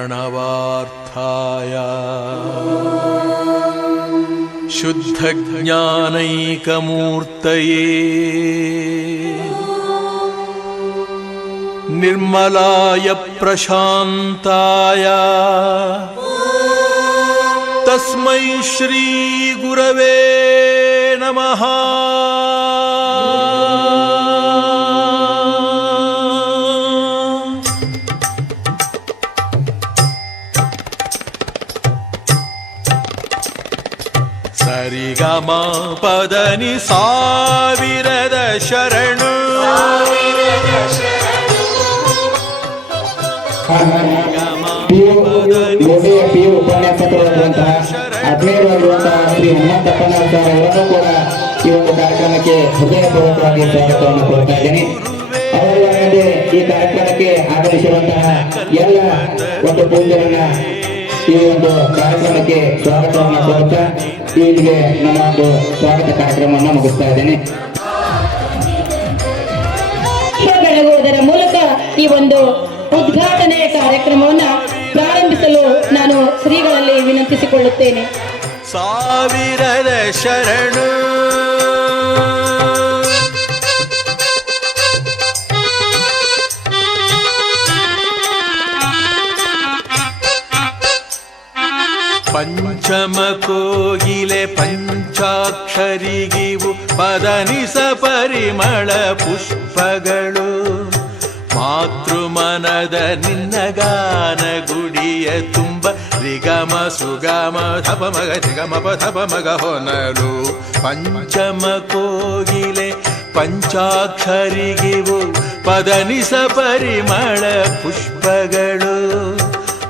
प्रणवार्थाय शुद्धज्ञानैकमूर्तये निर्मलाय प्रशान्ताय तस्मै श्री गुरवे नमः। ಸರಿಗಮ ಪದನಿ ಸಾವಿರದ ಶರಣು ಉಪನ್ಯಾಸಕರಾಗಿರುವಂತಹ ಆತ್ಮೀಯರಾಗಿರುವಂತಹ ಶ್ರೀ ಹನುಮಂತಪ್ಪನವರ ಅವರನ್ನು ಕೂಡ ಈ ಒಂದು ಕಾರ್ಯಕ್ರಮಕ್ಕೆ ಹೃದಯಪೂರ್ವಕವಾಗಿ ಸ್ವಾಗತವನ್ನು ಕೋರ್ತಾ ಇದ್ದೇನೆ. ಅವರೊಂದಿಗೆ ಈ ಕಾರ್ಯಕ್ರಮಕ್ಕೆ ಆಗಮಿಸಿರುವಂತಹ ಎಲ್ಲ ಒಂದು ಪೂಜ್ಯರನ್ನ ಈ ಒಂದು ಕಾರ್ಯಕ್ರಮಕ್ಕೆ ಸ್ವಾಗತವನ್ನು ಕೋರುತ್ತಾ ಇಲ್ಲಿಗೆ ನನ್ನ ಒಂದು ಸ್ವಾಗತ ಕಾರ್ಯಕ್ರಮವನ್ನು ಮುಗಿಸ್ತಾ ಇದ್ದೇನೆ. ಬೆಳಗುವುದರ ಮೂಲಕ ಈ ಒಂದು ಉದ್ಘಾಟನೆಯ ಕಾರ್ಯಕ್ರಮವನ್ನು ಪ್ರಾರಂಭಿಸಲು ನಾನು ಶ್ರೀಗಳಲ್ಲಿ ವಿನಂತಿಸಿಕೊಳ್ಳುತ್ತೇನೆ. ಸಾವಿರದ ಶರಣು ಪಂಚಮ ಕೋಗಿಲೆ ಪಂಚಾಕ್ಷರಿಗಿವು ಪದನಿಸ ಪರಿಮಳ ಪುಷ್ಪಗಳು ಮಾತೃಮನದ ನಿನ್ನಗಾನ ಗುಡಿಯ ತುಂಬ ರಿಗಮ ಸುಗಮ ಧಪ ಮಗ ರಿಗಮ ಪಧಪ ಮಗ ಹೊನಲು ಪಂಚಮ ಕೋಗಿಲೆ ಪಂಚಾಕ್ಷರಿಗಿವು ಪದನಿಸ ಪರಿಮಳ ಪುಷ್ಪಗಳು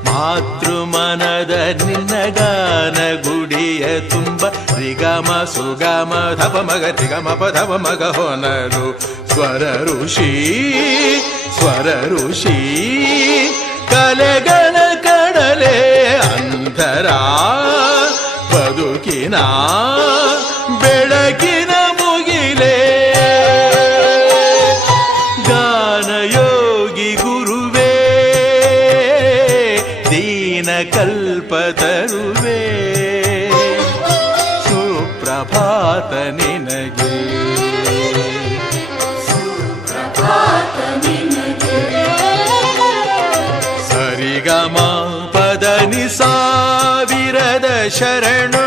ಮಾತೃಮನದ ನಿನ್ನಗಾನ ಗುಡಿಯ ತುಂಬ ರಿಗಮ ಸುಗಮ ಧಪ ಮಗ ರಿಗಮ ಪಧಪ ಮಗ ಹೊನಲು ಸ್ವರ ಋಷಿ ಕಲೆಗಳ ಕಡಲೆ ಅಂತರ ಬದುಕಿನ ಬೆಳಕಿನ ಮುಗಿಲೆ ಗಾನಯೋಗಿ ಗುರುವೇ ದೀನ ಕಲ್ಪತರುವೇ ಸುಪ್ರಭಾತ ನಿನಗೆ ಸರಿಗಮ ಪದನಿ ಸಾವಿರದ ಶರಣು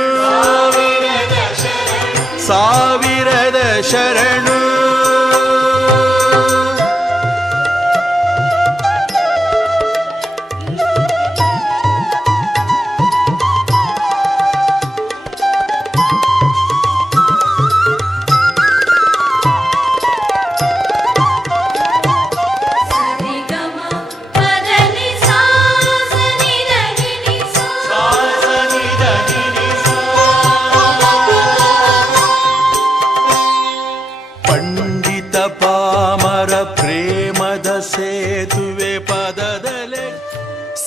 ಸಾವಿರದ ಶರಣು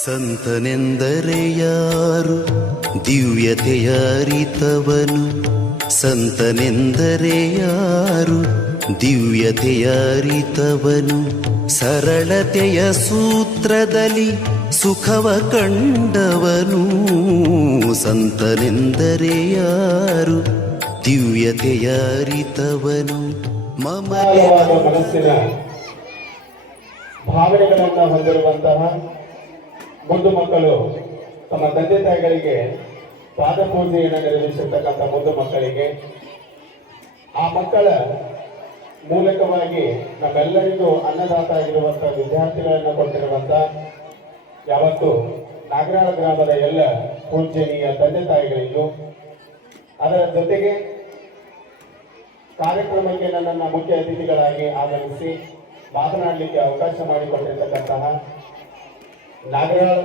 ಸಂತನೆಂದರೆ ಯಾರು ದಿವ್ಯತೆಯ ಅರಿತವನು ಸಂತನೆಂದರೆ ಯಾರು ದಿವ್ಯತೆಯ ಅರಿತವನು ಸರಳತೆಯ ಸೂತ್ರದಲ್ಲಿ ಸುಖವ ಕಂಡವನು ಸಂತನೆಂದರೆ ಯಾರು ದಿವ್ಯತೆಯ ಅರಿತವನು ಮನಸ್ಸಿನ ಭಾವನೆಗಳನ್ನು ಹೊಂದಿರುವಂತಹ ಮುದ್ದು ಮಕ್ಕಳು ತಮ್ಮ ತಂದೆ ತಾಯಿಗಳಿಗೆ ಪಾದ ಪೂಜೆಯನ್ನು ನೆರವೇರಿಸಿರ್ತಕ್ಕಂಥ ಮುದ್ದು ಮಕ್ಕಳಿಗೆ ಆ ಮಕ್ಕಳ ಮೂಲಕವಾಗಿ ನಮ್ಮೆಲ್ಲರಿಗೂ ಅನ್ನದಾತ ಆಗಿರುವಂತಹ ವಿದ್ಯಾರ್ಥಿಗಳನ್ನು ಕೊಟ್ಟಿರುವಂತ ಯಾವತ್ತು ನಾಗರಾಳ ಗ್ರಾಮದ ಎಲ್ಲ ಪೂಜನೀಯ ತಂದೆ ತಾಯಿಗಳಿಗೂ ಅದರ ಜೊತೆಗೆ ಕಾರ್ಯಕ್ರಮಕ್ಕೆ ನನ್ನನ್ನು ಮುಖ್ಯ ಅತಿಥಿಗಳಾಗಿ ಆಗಮಿಸಿ ಮಾತನಾಡಲಿಕ್ಕೆ ಅವಕಾಶ ಮಾಡಿಕೊಟ್ಟಿರ್ತಕ್ಕಂತಹ ನಾಗರಾಳ್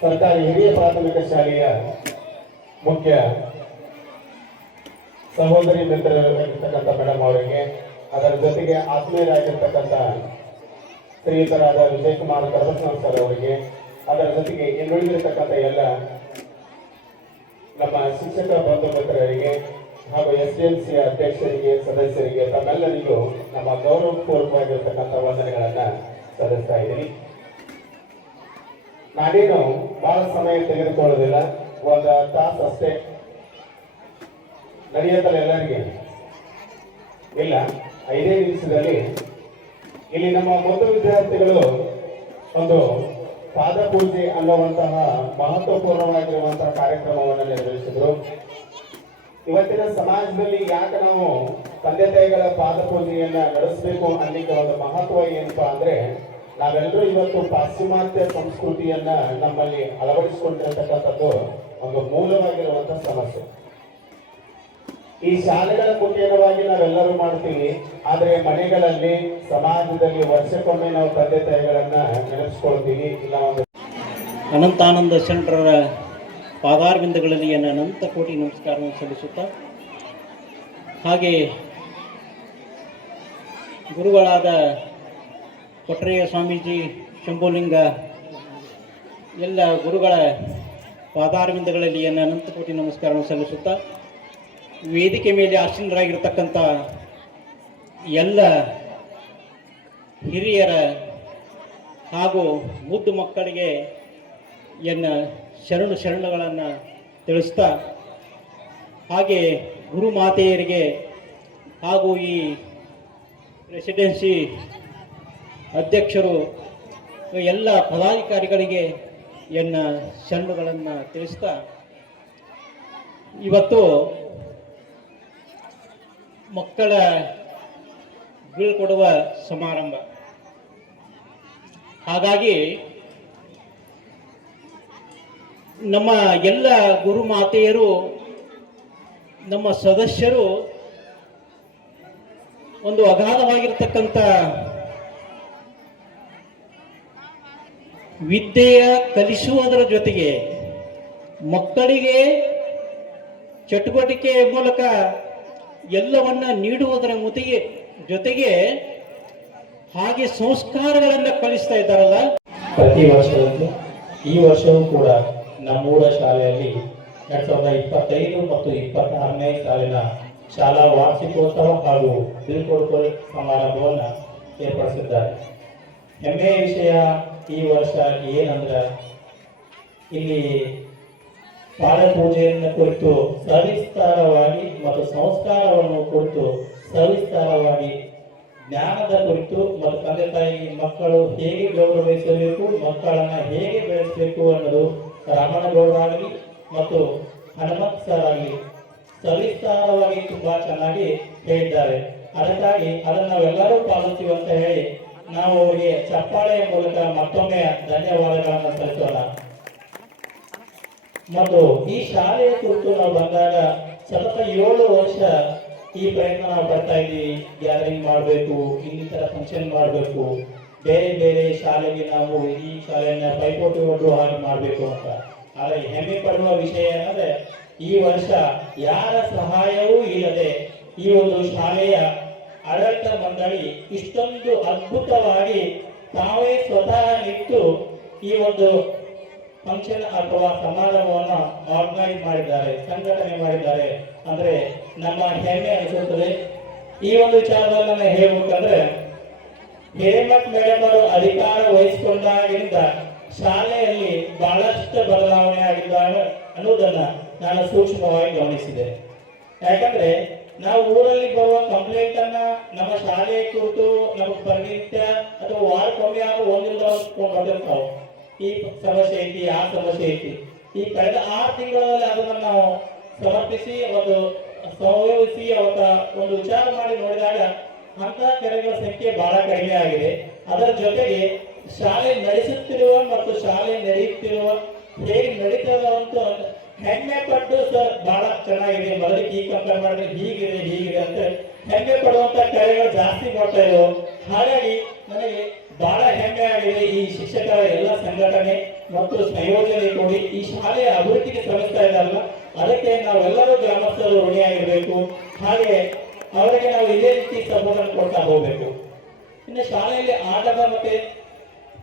ಸರ್ಕಾರಿ ಹಿರಿಯ ಪ್ರಾಥಮಿಕ ಶಾಲೆಯ ಮುಖ್ಯ ಸಹೋದರಿ ಮಿತ್ರರಾಗಿರ್ತಕ್ಕಂಥ ಮೇಡಮ್ ಅವರಿಗೆ, ಅದರ ಜೊತೆಗೆ ಆತ್ಮೀಯರಾಗಿರ್ತಕ್ಕಂಥ ಶ್ರೀಯುತರಾದ ವಿಜಯಕುಮಾರ್ ಕರಬಸ್ನವರ್ ಸರ್ ಅವರಿಗೆ, ಅದರ ಜೊತೆಗೆ ಇನ್ನುಳಿದಿರತಕ್ಕಂಥ ಎಲ್ಲ ನಮ್ಮ ಶಿಕ್ಷಕ ಬಂಧು ಮಿತ್ರರಿಗೆ ಹಾಗೂ SDMC ಅಧ್ಯಕ್ಷರಿಗೆ, ಸದಸ್ಯರಿಗೆ ತಮ್ಮೆಲ್ಲರಿಗೂ ನಮ್ಮ ಗೌರವಪೂರ್ವಕವಾಗಿರ್ತಕ್ಕಂಥ ವಂದನೆಗಳನ್ನ ಸಲ್ಲಿಸ್ತಾ ಇದ್ದೀನಿ. ನಾನೇನು ಬಹಳ ಸಮಯ ತೆಗೆದುಕೊಳ್ಳೋದಿಲ್ಲ, ಒಂದು ತಾಸು ಅಷ್ಟೇ. ನಡೆಯುತ್ತಲ್ಲ ಎಲ್ಲರಿಗೆ? ಇಲ್ಲ, 5 ನಿಮಿಷದಲ್ಲಿ ಇಲ್ಲಿ ನಮ್ಮ ಮೊದಲ ವಿದ್ಯಾರ್ಥಿಗಳು ಒಂದು ಪಾದ ಪೂಜೆ ಅನ್ನುವಂತಹ ಮಹತ್ವಪೂರ್ಣವಾಗಿರುವಂತಹ ಕಾರ್ಯಕ್ರಮವನ್ನು ನಿರ್ವಹಿಸಿದ್ರು. ಇವತ್ತಿನ ಸಮಾಜದಲ್ಲಿ ಯಾಕೆ ನಾವು ತಂದೆ ತಾಯಿಗಳ ಪಾದ ಪೂಜೆಯನ್ನ ನಡೆಸಬೇಕು ಅನ್ನಲಿಕ್ಕೆ ಒಂದು ಮಹತ್ವ ಏನಪ್ಪಾ ಅಂದ್ರೆ, ನಾವೆಲ್ಲರೂ ಇವತ್ತು ಪಾಶ್ಚಿಮಾತ್ಯ ಸಂಸ್ಕೃತಿಯನ್ನ ನಮ್ಮಲ್ಲಿ ಅಳವಡಿಸಿಕೊಂಡಿರತಕ್ಕಂಥದ್ದು ಒಂದು ಮೂಲವಾಗಿರುವಂತಹ ಸಮಸ್ಯೆ. ಈ ಶಾಲೆಗಳ ಮುಖೇನವಾಗಿ ನಾವೆಲ್ಲರೂ ಮಾಡ್ತೀವಿ, ಆದ್ರೆ ಮನೆಗಳಲ್ಲಿ ಸಮಾಜದಲ್ಲಿ ವರ್ಷಕ್ಕೊಮ್ಮೆ ನಾವು ತಂದೆ ತಾಯಿಗಳನ್ನ ನೆನಪಿಸ್ಕೊಳ್ತೀವಿ. ಇಲ್ಲ ಒಂದು ಅನಂತಾನಂದ ಶರಣರ ಪಾದಾರವಿಂದಗಳಲ್ಲಿ ನನ್ನ ಅನಂತ ಕೋಟಿ ನಮಸ್ಕಾರವನ್ನು ಸಲ್ಲಿಸುತ್ತಾ, ಹಾಗೆ ಗುರುಗಳಾದ ಕೊಟ್ರೆಯ ಸ್ವಾಮೀಜಿ, ಶಂಭುಲಿಂಗ ಎಲ್ಲ ಗುರುಗಳ ಪಾದಾರವಿಂದಗಳಲ್ಲಿ ನನ್ನ ಅನಂತ ಕೋಟಿ ನಮಸ್ಕಾರವನ್ನು ಸಲ್ಲಿಸುತ್ತಾ, ವೇದಿಕೆ ಮೇಲೆ ಆಸೀನರಾಗಿರ್ತಕ್ಕಂಥ ಎಲ್ಲ ಹಿರಿಯರ ಹಾಗೂ ಮುದ್ದು ಮಕ್ಕಳಿಗೆ ಶರಣುಗಳನ್ನು ತಿಳಿಸ್ತಾ, ಹಾಗೆ ಗುರುಮಾತೆಯರಿಗೆ ಹಾಗೂ ಈ ರೆಸಿಡೆನ್ಸಿ ಅಧ್ಯಕ್ಷರು ಎಲ್ಲ ಪದಾಧಿಕಾರಿಗಳಿಗೆ ಶರಣುಗಳನ್ನು ತಿಳಿಸ್ತಾ, ಇವತ್ತು ಮಕ್ಕಳ ಬೀಳ್ಕೊಡುವ ಸಮಾರಂಭ. ಹಾಗಾಗಿ ನಮ್ಮ ಎಲ್ಲ ಗುರು ಮಾತೆಯರು, ನಮ್ಮ ಸದಸ್ಯರು ಒಂದು ಅಗಾಧವಾಗಿರ್ತಕ್ಕಂಥ ವಿದ್ಯೆಯ ಕಲಿಸುವುದರ ಜೊತೆಗೆ ಮಕ್ಕಳಿಗೆ ಚಟುವಟಿಕೆಯ ಮೂಲಕ ಎಲ್ಲವನ್ನ ನೀಡುವುದರ ಜೊತೆಗೆ ಹಾಗೆ ಸಂಸ್ಕಾರಗಳನ್ನು ಕಲಿಸ್ತಾ ಇದ್ದಾರಲ್ಲ. ಪ್ರತಿ ವರ್ಷದಂತೆ ಈ ವರ್ಷವೂ ಕೂಡ ನಮ್ಮೂರ ಶಾಲೆಯಲ್ಲಿ 2025 ಮತ್ತು 26ನೇ ಸಾಲಿನ ಶಾಲಾ ವಾರ್ಷಿಕೋತ್ಸವ ಹಾಗೂ ಬೀಳ್ಕೊಡುಗೆ ಸಮಾರಂಭವನ್ನು ಏರ್ಪಡಿಸಿದ್ದಾರೆ. ಹೆಮ್ಮೆಯ ವಿಷಯ ಈ ವರ್ಷ ಏನಂದ್ರೆ, ಇಲ್ಲಿ ಪಾದಪೂಜೆಯನ್ನು ಕುರಿತು ಸವಿಸ್ತಾರವಾಗಿ ಮತ್ತು ಸಂಸ್ಕಾರವನ್ನು ಕುರಿತು ಸವಿಸ್ತಾರವಾಗಿ, ಜ್ಞಾನದ ಕುರಿತು ಮತ್ತು ತಂದೆ ತಾಯಿ ಮಕ್ಕಳು ಹೇಗೆ ಗೌರವಿಸಬೇಕು, ಮಕ್ಕಳನ್ನ ಹೇಗೆ ಬೆಳೆಸಬೇಕು ಅನ್ನೋದು ರಾಮನಗೌಡರಾಗಲಿ ಮತ್ತು ಹನುಮಂತ್ ಸರ್ ಆಗಲಿ ಸವಿಸ್ತಾರವಾಗಿ ತುಂಬಾ ಚೆನ್ನಾಗಿ ಹೇಳಿದ್ದಾರೆ. ಅದಕ್ಕಾಗಿ ಅದನ್ನು ನಾವೆಲ್ಲರೂ ಪಾಲಿಸ್ತೀವಿ ಅಂತ ಹೇಳಿ ನಾವು ಅವರಿಗೆ ಚಪ್ಪಾಳೆಯ ಮೂಲಕ ಮತ್ತೊಮ್ಮೆ ಧನ್ಯವಾದಗಳನ್ನು ಸಲ್ಲಿಸೋಣ. ಮತ್ತು ಈ ಶಾಲೆಯ ಕುರಿತು ನಾವು ಬಂದಾಗ ಸತತ 7 ವರ್ಷ ಈ ಪ್ರಯತ್ನ ನಾವು ಬರ್ತಾ ಇದ್ದೀವಿ. ಗ್ಯಾದರಿಂಗ್ ಮಾಡಬೇಕು, ಇನ್ನಿತರ ಫಂಕ್ಷನ್ ಮಾಡಬೇಕು, ಬೇರೆ ಬೇರೆ ಶಾಲೆಗೆ ನಾವು ಈ ಶಾಲೆಯನ್ನ ಪೈಪೋಟಿ ಒಡ್ಡುವ ಹಾಗೆ ಮಾಡಬೇಕು ಅಂತ. ಆದರೆ ಹೆಮ್ಮೆ ಪಡುವ ವಿಷಯ ಏನಂದ್ರೆ, ಈ ವರ್ಷ ಯಾರ ಸಹಾಯವೂ ಇಲ್ಲದೆ ಈ ಒಂದು ಶಾಲೆಯ ಆಡಳಿತ ಮಂಡಳಿ ಇಷ್ಟೊಂದು ಅದ್ಭುತವಾಗಿ ತಾವೇ ಸ್ವತಃ ನಿಂತು ಈ ಒಂದು ಫಂಕ್ಷನ್ ಅಥವಾ ಸಮಾರಂಭವನ್ನು ಆರ್ಗನೈಸ್ ಮಾಡಿದ್ದಾರೆ, ಸಂಘಟನೆ ಮಾಡಿದ್ದಾರೆ ಅಂದ್ರೆ ನಮ್ಮ ಹೆಮ್ಮೆ ಅನಿಸುತ್ತದೆ. ಈ ಒಂದು ವಿಚಾರದಲ್ಲಿ ನಾನು ಹೇಳ್ಬೇಕಂದ್ರೆ, ಹಿರೇಮಠ್ ಮೇಡಮ್ ಅವರು ಅಧಿಕಾರ ವಹಿಸಿಕೊಂಡಾಗಿನಿಂದ ಶಾಲೆಯಲ್ಲಿ ಬಹಳಷ್ಟು ಬದಲಾವಣೆ ಆಗಿದ್ದಾವೆ ಅನ್ನೋದನ್ನ ನಾನು ಸೂಕ್ಷ್ಮವಾಗಿ ಗಮನಿಸಿದೆ. ಯಾಕಂದ್ರೆ ನಾವು ಊರಲ್ಲಿ ಬರುವ ಕಂಪ್ಲೇಂಟ್ ಅನ್ನ ನಮ್ಮ ಶಾಲೆಯ ಕುರಿತು ನಮಗೆ ಪ್ರತಿನಿತ್ಯ ಅಥವಾ ವಾರಕ್ಕೊಮ್ಮೆ ಆದರೂ ಒಂದಿಲ್ಲ ಬರ್ತಿರ್ತಾವೆ. ಈ ಸಮಸ್ಯೆ ಐತಿ, ಆ ಸಮಸ್ಯೆ ಐತಿ. ಈ ಕಳೆದ 6 ತಿಂಗಳಲ್ಲಿ ಅದನ್ನ ನಾವು ಸಮರ್ಪಿಸಿ ಒಂದು ಸಂಯೋಜಿಸಿ ಅವತ್ತ ಒಂದು ವಿಚಾರ ಮಾಡಿ ನೋಡಿದಾಗ ಅಂತ ಕೆರೆಗಳ ಸಂಖ್ಯೆ ಬಹಳ ಕಡಿಮೆ ಆಗಿದೆ. ಅದರ ಜೊತೆಗೆ ಶಾಲೆ ನಡೆಸುತ್ತಿರುವ ಮತ್ತು ಶಾಲೆ ನಡೆಯುತ್ತಿರುವ ಹೇಗೆ ನಡೀತದ ಅಂತ ಹೆಮ್ಮೆ ಪಟ್ಟು ಸರ್ ಬಹಳ ಚೆನ್ನಾಗಿದೆ, ಮೊದಲಿಗೆ ಈ ಕಂಪೇರ್ ಮಾಡಿದ್ರೆ ಹೀಗಿದೆ ಅಂತ ಹೆಮ್ಮೆ ಪಡುವಂತ ಕಾರ್ಯಗಳು ಜಾಸ್ತಿ ಮಾಡ್ತಾ ಇದ್ರು. ಹಾಗಾಗಿ ನನಗೆ ಬಹಳ ಹೆಮ್ಮೆ ಆಗಿದೆ. ಈ ಶಿಕ್ಷಕರ ಎಲ್ಲ ಸಂಘಟನೆ ಮತ್ತು ಸಂಯೋಜನೆ ಕೂಡಿ ಈ ಶಾಲೆಯ ಅಭಿವೃದ್ಧಿಗೆ ಶ್ರಮಿಸ್ತಾ ಇದ್ದಾರಲ್ಲ, ಅದಕ್ಕೆ ನಾವೆಲ್ಲರೂ ಗ್ರಾಮಸ್ಥರು ಋಣಿಯಾಗಿರ್ಬೇಕು. ಹಾಗೆ ಅವರಿಗೆ ನಾವು ಇದೇ ರೀತಿ ಸಪೋರ್ಟ್ ಕೊಡ್ತಾ ಹೋಗ್ಬೇಕು. ಇನ್ನು ಶಾಲೆಯಲ್ಲಿ ಆಟದ ಮತ್ತೆ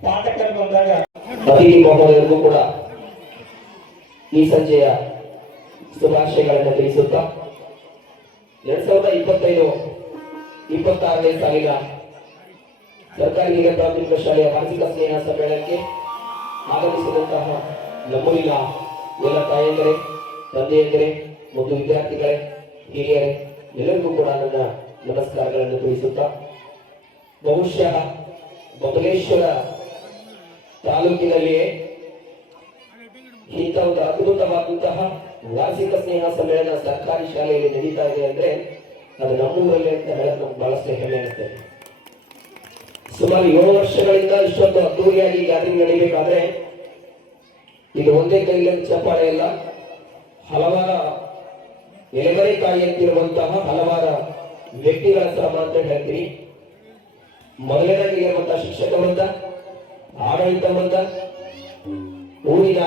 ಪಾಠಕರು ಬಂದಾಗ ಅತಿಥಿ ಮಹೋದಯರಿಗೂ ಕೂಡ ಈ ಸಂಜೆಯ ಶುಭಾಶಯಗಳನ್ನು ತಿಳಿಸುತ್ತಾ, 2025-26ನೇ ಸಾಲಿನ ಸರ್ಕಾರಿ ಹಿರಿಯ ಪ್ರಾಥಮಿಕ ಶಾಲೆಯ ವಾರ್ಷಿಕ ಸ್ನೇಹ ಸಮ್ಮೇಳನಕ್ಕೆ ಆಗಮಿಸಿದಂತಹ ನಮ್ಮೂರಿನ ಎಲ್ಲ ತಾಯಂದಿರೇ, ತಂದೆಯಂದಿರೇ ಮತ್ತು ವಿದ್ಯಾರ್ಥಿಗಳೇ, ಹಿರಿಯರೇ, ಎಲ್ಲರಿಗೂ ಕೂಡ ನನ್ನ ನಮಸ್ಕಾರಗಳನ್ನು ತಿಳಿಸುತ್ತಾ, ಬಹುಶಃ ಬಬಲೇಶ್ವರ ತಾಲೂಕಿನಲ್ಲಿಯೇ ಇಂಥ ಒಂದು ಅದ್ಭುತವಾದಂತಹ ವಾರ್ಷಿಕ ಸ್ನೇಹ ಸಮ್ಮೇಳನ ಸರ್ಕಾರಿ ಶಾಲೆಯಲ್ಲಿ ನಡೀತಾ ಇದೆ ಅಂದ್ರೆ ಅದು ನಮ್ಮೂರಲ್ಲಿ ಅಂತ ಹೇಳಕ್ ನಮ್ಗೆ ಬಹಳಷ್ಟು ಹೆಮ್ಮೆ ಅನಿಸ್ತದೆ. ಸುಮಾರು 7 ವರ್ಷಗಳಿಂದ ಇಷ್ಟೊಂದು ಅದ್ದೂರಿಯಾಗಿ ಗ್ಯಾದರಿಂಗ್ ನಡೀಬೇಕಾದ್ರೆ ಇದು ಒಂದೇ ಕೈಯಲ್ಲಿ ಚಪ್ಪಾಳೆ ಇಲ್ಲ, ಹಲವಾರ ಎಲೆಮರೆಕಾಯಿ ಅಂತಿರುವಂತಹ ಹಲವಾರ ವ್ಯಕ್ತಿಗಳ ಶ್ರಮ ಅಂತ ಹೇಳ್ತೀನಿ. ಮೊದಲನೇದಾಗಿ ಇರುವಂತಹ ಶಿಕ್ಷಕ ವೃಂದ, ಆಡಳಿತ ವೃಂದ, ಊರಿನ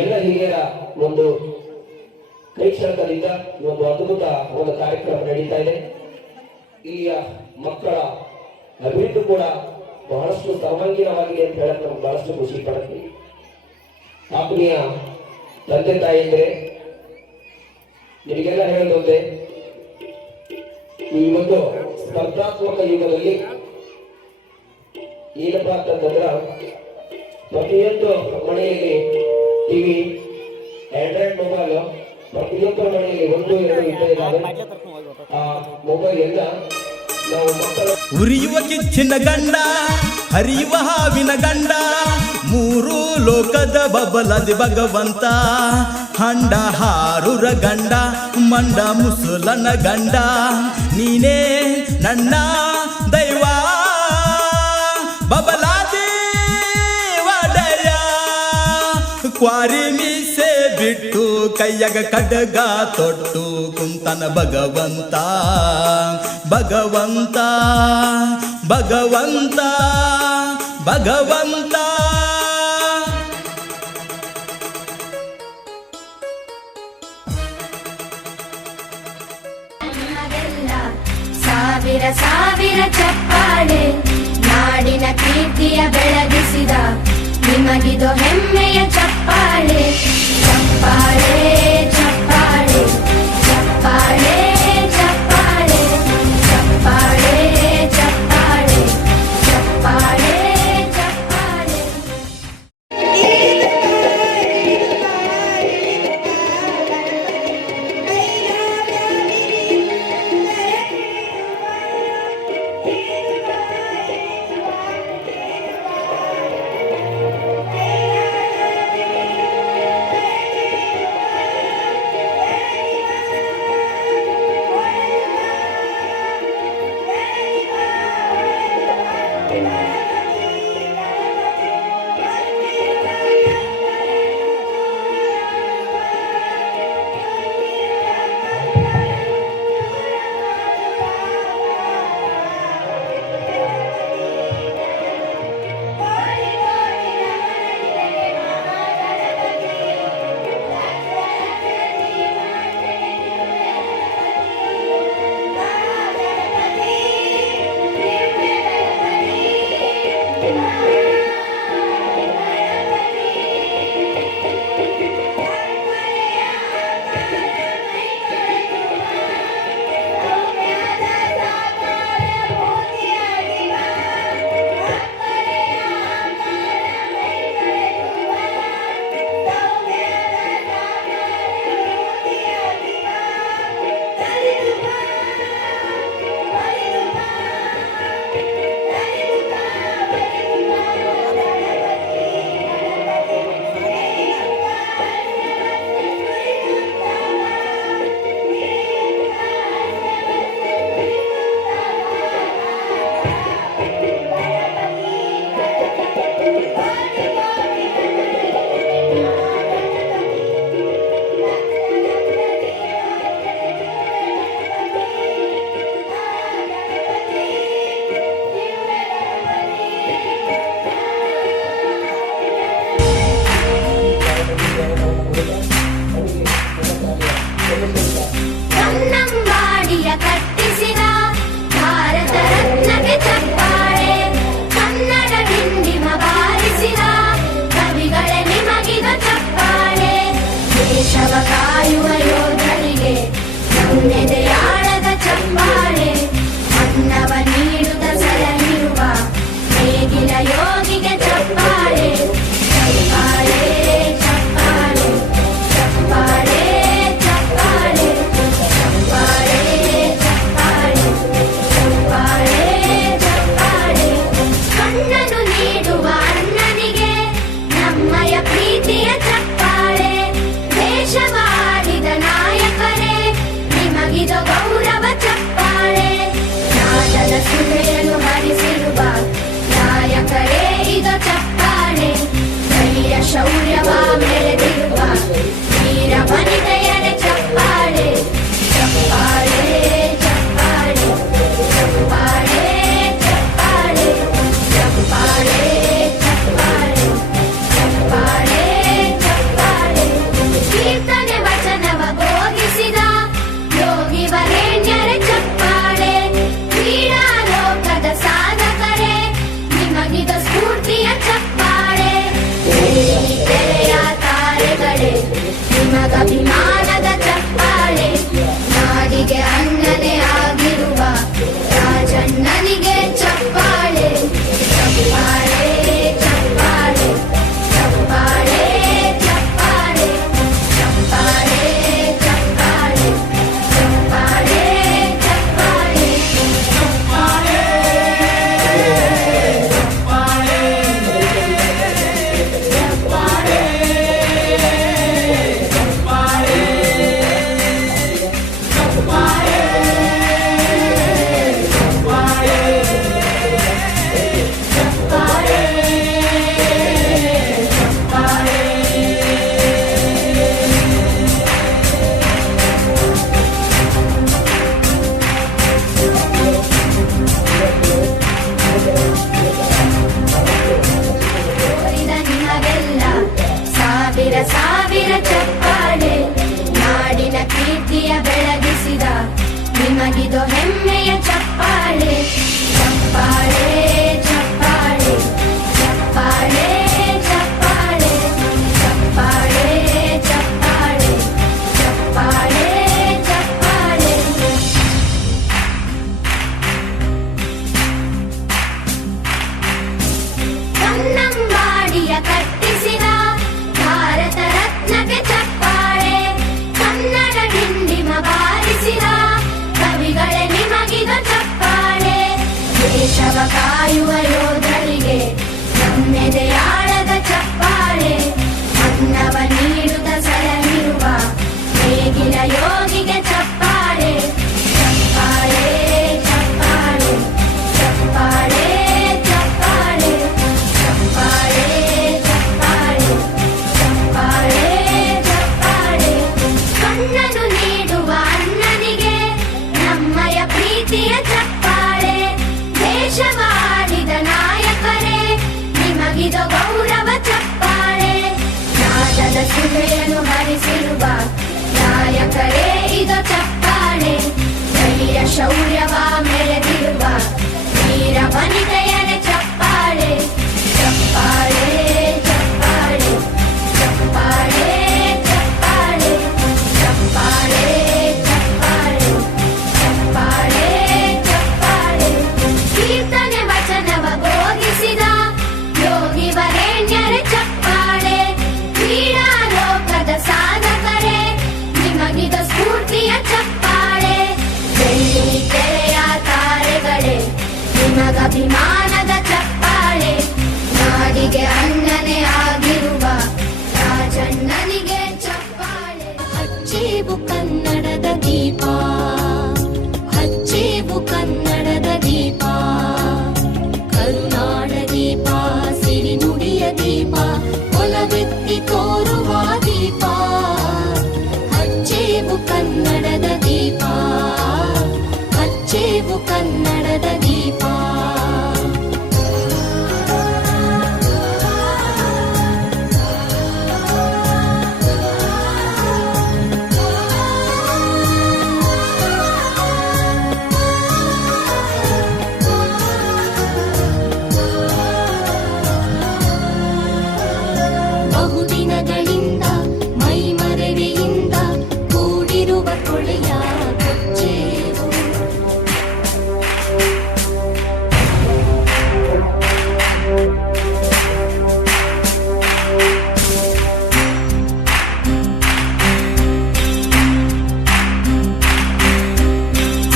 ಎಲ್ಲ ಹಿರಿಯರ ಒಂದು ಕೈಕ್ಷಣದಿಂದ ಒಂದು ಅದ್ಭುತ ಒಂದು ಕಾರ್ಯಕ್ರಮ ನಡೀತಾ ಇದೆ. ಇಲ್ಲಿಯ ಮಕ್ಕಳ ಅಭಿವೃದ್ಧಿ ಕೂಡ ಬಹಳಷ್ಟು ಸರ್ವಾಂಗೀಣವಾಗಿದೆ ಅಂತ ಹೇಳಕ್ ನಮ್ಗೆ ಬಹಳಷ್ಟು ಖುಷಿ ಪಡ್ತೀವಿ. ಆತ್ಮೀಯ ತಂದೆ ತಾಯಿಯಂದ್ರೆ ನಿಮಗೆಲ್ಲ ಹೇಳೋದೊಂದೇ, ಈ ಒಂದು ಸ್ಪರ್ಧಾತ್ಮಕ ಯುಗದಲ್ಲಿ ಏನಪ್ಪ ಅಂತಂದ್ರೆ ಪ್ರತಿಯೊಂದು ಮನೆಯಲ್ಲಿ ಟಿವಿ, ಆಂಡ್ರಾಯ್ಡ್ ಮೊಬೈಲ್ ಪ್ರತಿಯೊಬ್ಬರ ಮನೆಯಲ್ಲಿ 1 2 ಇದ್ದೇ ಇದ್ದಾವೆ. ಆ ಮೊಬೈಲ್ ಎಲ್ಲ ನಾವು ಮಕ್ಕಳು ಉರಿಯುವ ಕಿಚ್ಚಿನ ಗಂಡ, ಹರಿಯುವ ಹಾವಿನ ಗಂಡ, 3 ಲೋಕದ ಬಬಲದಿ ಭಗವಂತ, ಹಂಡ ಹಾರುರ ಗಂಡ, ಮಂಡ ಮುಸುಲನ ಗಂಡ, ನೀನೇ ನನ್ನ ದೈವ ಬಬಲಾದಿ ಒಡೆಯ. ಕ್ವಾರಿ ಮೀಸೆ ಬಿಟ್ಟು ಕೈಯಗ ಕಡಗ ತೊಟ್ಟು ಕುಂತನ ಭಗವಂತ, ಭಗವಂತ, ಭಗವಂತ, ಭಗವಂತ. ಸಾವಿರ ಸಾವಿರ ಚಪ್ಪಾಳೆ ನಾಡಿನ ಕೀರ್ತಿಯ ಬೆಳಗಿಸಿದ ನಿಮಗಿದು ಹೆಮ್ಮೆಯ ಚಪ್ಪಾಳೆ. ಚಪ್ಪಾಳೆ ಚಪ್ಪಾಳೆ ಚಪ್ಪಾಳೆ ಚಪ್ಪಾಳೆ ಚಪ್ಪಾಳೆ ಚಪ್ಪಾಳೆ ಚಪ್ಪಾಳೆ ಚಪ್ಪಾಳೆ. ಕನ್ನಂಬಾಡಿಯ ಕಟ್ಟಿಸಿದ ಭಾರತ ರತ್ನಕ್ಕೆ ಚಪ್ಪಾಳೆ. ಕನ್ನಡ ಡಿಂಡಿಮ ಬಾರಿಸಿದ ಕವಿಗಳೇ ನಿಮಗಿದ ಚಪ್ಪಾಳೆ. ದೇಶವ ಕಾಯುವ ಯೋಧರಿಗೆ ನಮ್ಮೆದೆಯಾಳದ ಚಪ್ಪಾಳೆ. ಅನ್ನವ ನೀಡುತ್ತ ಸಲಹಿರುವ ನೇಗಿಲ ಯೋಗಿಗೆ ಚಪ್ಪಾಳೆ. ಸ್ವಾಭಿಮಾನದ ಚಪ್ಪಾಳೆ ನಾಡಿಗೆ ಅಣ್ಣನೇ ಆಗಿರುವ ರಾಜಣ್ಣನಿಗೆ ಚಪ್ಪಾಳೆ ಚಪ್ಪಾಳೆ ಚಪ್ಪಾಳೆ ಚಪ್ಪಾಳೆ ಚಪ್ಪಾಳೆ ಚಪ್ಪಾಳೆ ಚಪ್ಪಾಳೆ ಚಪ್ಪಾಳೆ ಚಪ್ಪಾಳೆ ಕೋರಿದ ನಿಮಗೆಲ್ಲ ಸಾವಿರ ಸಾವಿರ ಚಪ್ಪಾಳೆ ನಾಡಿನ ಕೀರ್ತಿಯ ಬೆಳಗಿಸಿದ ನಿಮಗಿದು ಹೆಮ್ಮೆಯ ಚಪ್ಪಾಳೆ ಚಪ್ಪಾಳೆ ಚಪ್ಪಾಳೆ ಚಪ್ಪಾಳೆ ಚಪ್ಪಾಳೆ ಚಪ್ಪಾಳೆ ಚಪ್ಪಾಳೆ ಚಪ್ಪಾಳೆ ಚಪ್ಪಾಳೆ ಕನ್ನಂಬಾಡಿಯ ಕಟ್ಟಿಸಿದ ಭಾರತ ರತ್ನಕ್ಕೆ ಚಪ್ಪಾಳೆ ಕನ್ನಡ ಡಿಂಡಿಮ ಬಾರಿಸಿದ ಕವಿಗಳೇ ನಿಮಗಿದು ಚಪ್ಪಾಳೆ ದೇಶವ ಕಾಯುವ ಯೋಧರಿಗೆ ನಮ್ಮೆದೆಯಾಳದ ಚಪ್ಪಾಳೆ ಅನ್ನವ ನೀಡುತ್ತ ಸಲಹಿರುವ ನೇಗಿಲ ಯೋಗಿಗೆ ಚಪ್ಪಾಳೆ ಚಪ್ಪಾಳೆ ಚಪ್ಪಾಳೆ ಚಪ್ಪಾಳೆ ಚಪ್ಪಾಳೆ ಚಪ್ಪಾಳೆ ಚಪ್ಪಾಳೆ ಚಪ್ಪಾಳೆ ಚಪ್ಪಾಳೆ ಕಣ್ಣನು ನೀಡುವ ಅಣ್ಣನಿಗೆ ನಮ್ಮಯ ಪ್ರೀತಿಯ ಚಪ್ಪಾಳೆ ದೇಶವಾಡಿದ ನಾಯಕರೇ ನಿಮಗಿದು ಗೌರವ ಚಪ್ಪಾಳೆ ನಾದದ ಸುಧೆಯನ್ನು ಹರಿಸಿರುವ ನಾಯಕರೇ ಇದು ಚಪ್ಪಾಳೆ ಧೈರ್ಯ ಶೌರ್ಯವ ಮೆರೆದಿರುವ ವೀರ ವನಿತೆಯರೇ ಚಪ್ಪಾಳೆ ಚಪ್ಪಾಳೆ ಚಪ್ಪಾಳೆ ಚಪ್ಪಾಳೆ ಚಪ್ಪಾಳೆ ಚಪ್ಪಾಳೆ ಚಪ್ಪಾಳೆ ಚಪ್ಪಾಳೆ ಚಪ್ಪಾಳೆ ಕೀರ್ತನೆ ವಚನವ ಬೋಧಿಸಿದ ಯೋಗಿ ವರೇಣ್ಯರೇ ಚಪ್ಪಾಳೆ ಕ್ರೀಡಾ ಲೋಕದ ಸಾಧಕರೇ ನಿಮಗಿದ ಸ್ಫೂರ್ತಿಯ ಚಪ್ಪಾಳೆ ಬೆಳ್ಳಿ ತೆರೆಯ ತಾರೆಗಳೇ ನಿಮಗಭಿಮಾನದ ಚಪ್ಪಾಳೆ ನಾಡಿಗೆ ಅಣ್ಣನೇ ಆಗಿರುವ ರಾಜಣ್ಣನಿಗೆ ಚಪ್ಪಾಳೆ ಹಚ್ಚೇವು ಕನ್ನಡದ ದೀಪ ಹಚ್ಚೇವು ಕನ್ನಡದ ದೀಪ ಕರುನಾಡ ದೀಪ ಸಿರಿನುಡಿಯ ದೀಪ ಒಲವೆತ್ತಿ ತೋರುವ ದೀಪ ಹಚ್ಚೇವು ಕನ್ನಡದ ದೀಪ ಹಚ್ಚೇವು ಕನ್ನಡದ ದೀಪ ಬಹುದಿನಗಳಿಂದ ಮೈಮರೆವೆಯಿಂದ ಕೂಡಿರುವ ಕೊಳೆಯ ಕೊಚ್ಚೇವು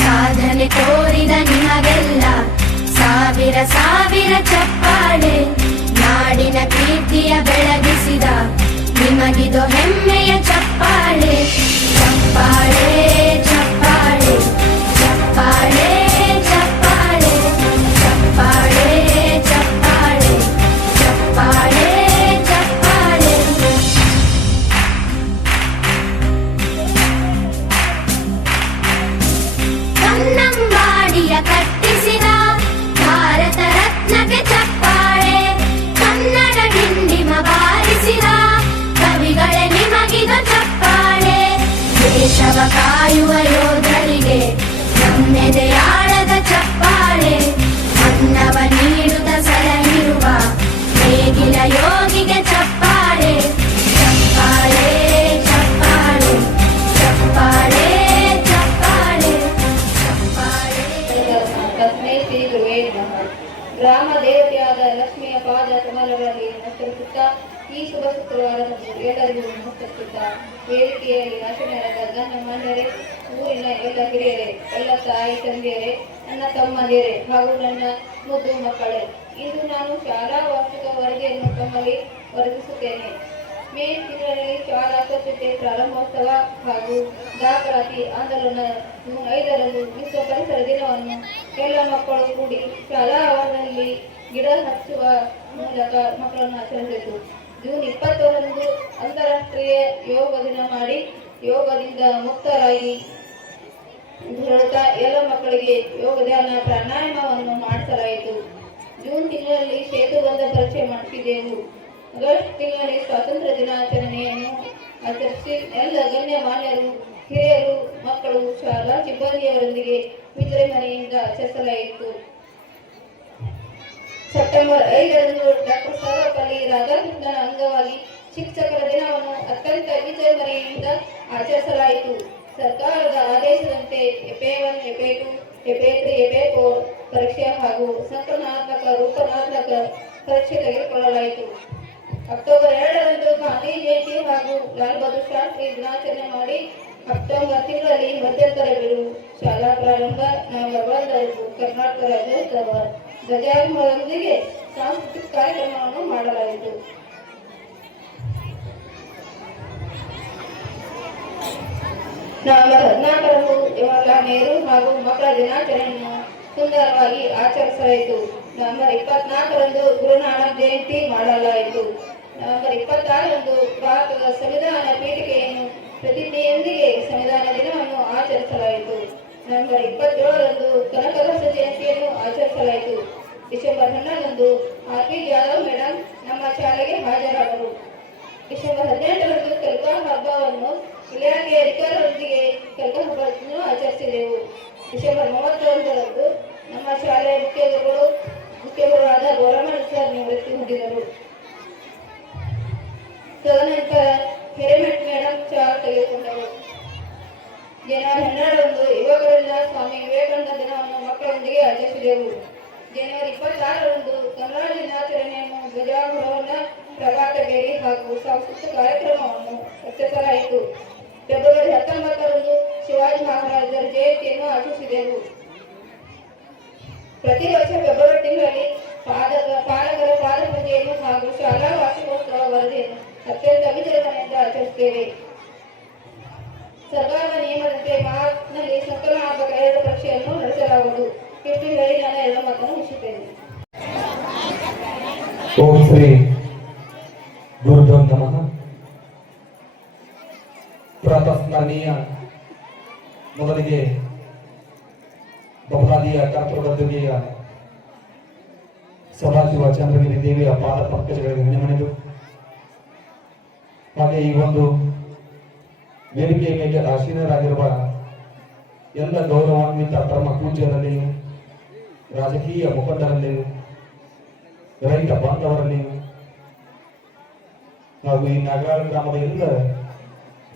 ಸಾಧನೆ ತೋರಿದ ನಿಮಗೆಲ್ಲ ಸಾವಿರ ಸಾವಿರ ಚಪ್ಪಾಳೆ ನಾಡಿನ ಕೀರ್ತಿಯ ಬೆಳಗಿಸಿದ ನಿಮಗಿದು ಹೆಮ್ಮೆಯ ಚಪ್ಪಾಳೆ ಚಪ್ಪಾಳೆ ಚಪ್ಪಾಳೆ ಚಪ್ಪಾಳೆ ಚಪ್ಪಾಳೆ ಚಪ್ಪಾಳೆ ಚಪ್ಪಾಳೆ ಚಪ್ಪಾಳೆ ಚಪ್ಪಾಳೆ ಕನ್ನಂಬಾಡಿಯ ಕಟ್ಟಿಸಿದ ಭಾರತ ರತ್ನಕ್ಕೆ ಚಪ್ಪಾಳೆ ಕನ್ನಡ ಡಿಂಡಿಮ ಬಾರಿಸಿದ ಕವಿಗಳೇ ನಿಮಗಿದು ಚಪ್ಪಾಳೆ ದೇಶವ ಕಾಯುವ ಯೋಧರಿಗೆ ನಮ್ಮೆದೆಯಾಳದ ಚಪ್ಪಾಳೆ ಅನ್ನವ ನೀಡುತ್ತ ಸಲಹಿರುವ ನೇಗಿಲ ಯೋಗಿಗೆ ಚಪ್ಪಾಳೆ ಚಪ್ಪಾಳೆ ಚಪ್ಪಾಳೆ ಈ ಶುಭ ಶುಕ್ರವಾರದಂದು ಎಲ್ಲರಿಗೂ ನಮಸ್ಕರಿಸುತ್ತ ವೇದಿಕೆಯಲ್ಲಿ ಆಶೀನರಾದ ಗಣ್ಯಮಾನ್ಯರೇ, ಊರಿನ ಎಲ್ಲ ಹಿರಿಯರೇ, ಎಲ್ಲ ತಾಯಿ ತಂದೆಯರೇ, ನನ್ನ ತಮ್ಮಂದಿರೇ ಹಾಗೂ ನನ್ನ ಮುದ್ದು ಮಕ್ಕಳೇ, ಇಂದು ನಾನು ಶಾಲಾ ವಾರ್ಷಿಕ ವರದಿಯನ್ನು ತಮ್ಮಲ್ಲಿ ವರದಿಸುತ್ತೇನೆ. ಮೇ ತಿಂಗಳಲ್ಲಿ ಶಾಲಾ ಸ್ವಚ್ಛತೆ ಪ್ರಾರಂಭೋತ್ಸವ ಹಾಗೂ ದಾಖಲಾತಿ ಆಂದೋಲನ ಜೂನ್ 5ರಂದು ವಿಶ್ವ ಪರಿಸರ ದಿನವನ್ನು ಎಲ್ಲ ಮಕ್ಕಳು ಕೂಡಿ ಶಾಲಾ ಆವರಣದಲ್ಲಿ ಗಿಡ ಹಚ್ಚುವ ಮೂಲಕ ಮಕ್ಕಳನ್ನು ಆಚರಿಸಿತು. ಜೂನ್ 20ರಂದು ಅಂತಾರಾಷ್ಟ್ರೀಯ ಯೋಗ ದಿನ ಮಾಡಿ ಯೋಗದಿಂದ ಮುಕ್ತರಾಗಿ ಹೇಳುತ್ತಾ ಎಲ್ಲ ಮಕ್ಕಳಿಗೆ ಯೋಗ ಧ್ಯಾನ ಪ್ರಾಣಾಯಾಮವನ್ನು ಮಾಡಿಸಲಾಯಿತು. ಜೂನ್ ತಿಂಗಳಲ್ಲಿ ಸೇತುಬಂಧ ಪರೀಕ್ಷೆ ಮಾಡಿಸಿದೆವು. ಆಗಸ್ಟ್ ತಿಂಗಳಲ್ಲಿ ಸ್ವಾತಂತ್ರ್ಯ ದಿನಾಚರಣೆಯನ್ನು ಆಚರಿಸಿ ಎಲ್ಲ ಗಣ್ಯಮಾನ್ಯರು, ಹಿರಿಯರು, ಮಕ್ಕಳು, ಶಾಲಾ ಸಿಬ್ಬಂದಿಯವರೊಂದಿಗೆ ವಿಜೃಂಭಣೆಯಿಂದ ಆಚರಿಸಲಾಯಿತು. ಸೆಪ್ಟೆಂಬರ್ 5ರಂದು ಡಾಕ್ಟರ್ ಸರ್ವಪಲ್ಲಿ ರಾಧಾಕೃಷ್ಣನ ಅಂಗವಾಗಿ ಶಿಕ್ಷಕರ ದಿನವನ್ನು ಅತ್ಯಂತ ವಿಜೃಂಭಣೆಯಿಂದ ಆಚರಿಸಲಾಯಿತು. ಸರ್ಕಾರದ ಆದೇಶದಂತೆ FA1, FA2, FA3, FA4 ಪರೀಕ್ಷೆ ಹಾಗೂ ಸಂಕಲನಾತ್ಮಕ ರೂಪನಾತ್ಮಕ ಪರೀಕ್ಷೆ ತೆಗೆದುಕೊಳ್ಳಲಾಯಿತು. ಅಕ್ಟೋಬರ್ 2ರಂದು ಗಾಂಧಿ ಜಯಂತಿ ಹಾಗೂ ಲಾಲ್ ಬಹದ್ದೂರ್ ಶಾಸ್ತ್ರಿ ದಿನಾಚರಣೆ ಮಾಡಿ ಅಕ್ಟೋಬರ್ ತಿಂಗಳಲ್ಲಿ ಮಧ್ಯಂತರ ಬಿಡುವು, ಶಾಲಾ ಪ್ರಾರಂಭ, ನವೆಂಬರ್ 1ರಂದು ಕರ್ನಾಟಕ ರಾಜ್ಯೋತ್ಸವ ಧ್ವಜಾರೋಹಣದೊಂದಿಗೆ ಸಾಂಸ್ಕೃತಿಕ ಕಾರ್ಯಕ್ರಮವನ್ನು ಮಾಡಲಾಯಿತು. ನವೆಂಬರ್ 14ರಂದು ಜವಾಹರ್ಲಾಲ್ ನೆಹರು ಹಾಗೂ ಮಕ್ಕಳ ದಿನಾಚರಣೆಯನ್ನು ಸುಂದರವಾಗಿ ಆಚರಿಸಲಾಯಿತು. ನವೆಂಬರ್ 24ರಂದು ಗುರುನಾನಕ್ ಜಯಂತಿ ಮಾಡಲಾಯಿತು. ನವೆಂಬರ್ 26ರಂದು ಭಾರತದ ಸಂವಿಧಾನ ಪೀಠಿಕೆಯನ್ನು ಪ್ರತಿಜ್ಞೆಯೊಂದಿಗೆ ಸಂವಿಧಾನ ದಿನವನ್ನು ಆಚರಿಸಲಾಯಿತು. ನವೆಂಬರ್ 27ರಂದು ಕನಕದಾಸ ಜಯಂತಿಯನ್ನು ಆಚರಿಸಲಾಯಿತು. ಡಿಸೆಂಬರ್ 11ರಂದು RP ಜಾಧವ್ ಮೇಡಮ್ ನಮ್ಮ ಶಾಲೆಗೆ ಹಾಜರಾದರು. ಡಿಸೆಂಬರ್ 18ರಂದು ಕಲ್ಕಾ ಹಬ್ಬವನ್ನು ಇಲಾಖೆಯ ಅಧಿಕಾರಿಗಳೊಂದಿಗೆ ಕಲ್ಕಾ ಹಬ್ಬವನ್ನು ಆಚರಿಸಿದೆವು. ಡಿಸೆಂಬರ್ 31ರಂದು ನಮ್ಮ ಶಾಲೆಯ ಮುಖ್ಯಗುರುವಾದ ಗೌರಮ್ಮ ಸರ್ ನಿವೃತ್ತಿ ಹೊಂದಿದರು. ತದನಂತರ ಹಿರೇಮಠ್ ಮೇಡಮ್ ಚಾರ್ಜ್ ತೆಗೆದುಕೊಂಡರು. ಜನವರಿ 12ರಂದು ಯುವಕರಿಂದ ಸ್ವಾಮಿ ವಿವೇಕಾನಂದ ದಿನವನ್ನು ಮಕ್ಕಳೊಂದಿಗೆ ಆಚರಿಸಿದೆವು. ಜನವರಿ 26ರಂದು ಕನ್ನಡ ದಿನಾಚರಣೆಯನ್ನು ಧ್ವಜಾರೋಹಣ, ಪ್ರಭಾತ ಬೇರಿ ಹಾಗೂ ಸಾಂಸ್ಕೃತಿಕ ಕಾರ್ಯಕ್ರಮವನ್ನು ರಚಿಸಲಾಯಿತು. ಫೆಬ್ರವರಿ 19ರಂದು ಶಿವಾಜಿ ಮಹಾರಾಜರ ಜಯಂತಿಯನ್ನು ಆಚರಿಸಿದೆವು. ಪ್ರತಿ ವರ್ಷ ಫೆಬ್ರವರಿ ತಿಂಗಳಲ್ಲಿ ಪಾಲಕರ ಪಾದಪೂಜೆಯನ್ನು ಹಾಗೂ ಶಾಲಾ ವಾರ್ಷಿಕೋತ್ಸವ ವರದಿಯನ್ನು ಅತ್ಯಂತ ವಿಜೃಂಭಣೆಯಿಂದ ಆಚರಿಸುತ್ತೇವೆ. ಸರ್ಕಾರದ ನಿಯಮದಂತೆ ಮಾರ್ಚ್ನಲ್ಲಿ ಸಂಕಲನಾತ್ಮಕ 2 ಪರೀಕ್ಷೆಯನ್ನು ನಡೆಸಲಾಗುವುದು. ಇಷ್ಟು ಹೇಳಿ ನಾನು 2 ಮಾತನ್ನು ಮುಗಿಸುತ್ತೇನೆ. ಓಂ ಶ್ರೀ ಗುರುಭ್ಯೋ ನಮಃ. ಪ್ರಾತಸ್ಮರಣೀಯ ಮೊದಲಿಗೆ ಬಬಲಾದಿಯ ಕರ್ತೃಗದ್ದುಗೆಯ ಸದಾಶಿವ ಚಂದ್ರಗಿರಿ ದೇವಿಯ ಪಾದ ಪಂಕಜಗಳಿಗೆ ವಿನಮನೆದು, ಹಾಗೆ ಈ ಒಂದು ವೇದಿಕೆಯ ಮೇಲೆ ಆಸೀನರಾಗಿರುವ ಎಲ್ಲ ಗೌರವಾನ್ವಿತ ಪರಮ ಪೂಜ್ಯರಲ್ಲಿಯೂ, ರಾಜಕೀಯ ಮುಖಂಡರಲ್ಲಿಯೂ, ರೈತ ಬಾಂಧವರಲ್ಲಿಯೂ ಹಾಗೂ ಈ ನಾಗರಾಳ ಗ್ರಾಮದ ಎಲ್ಲ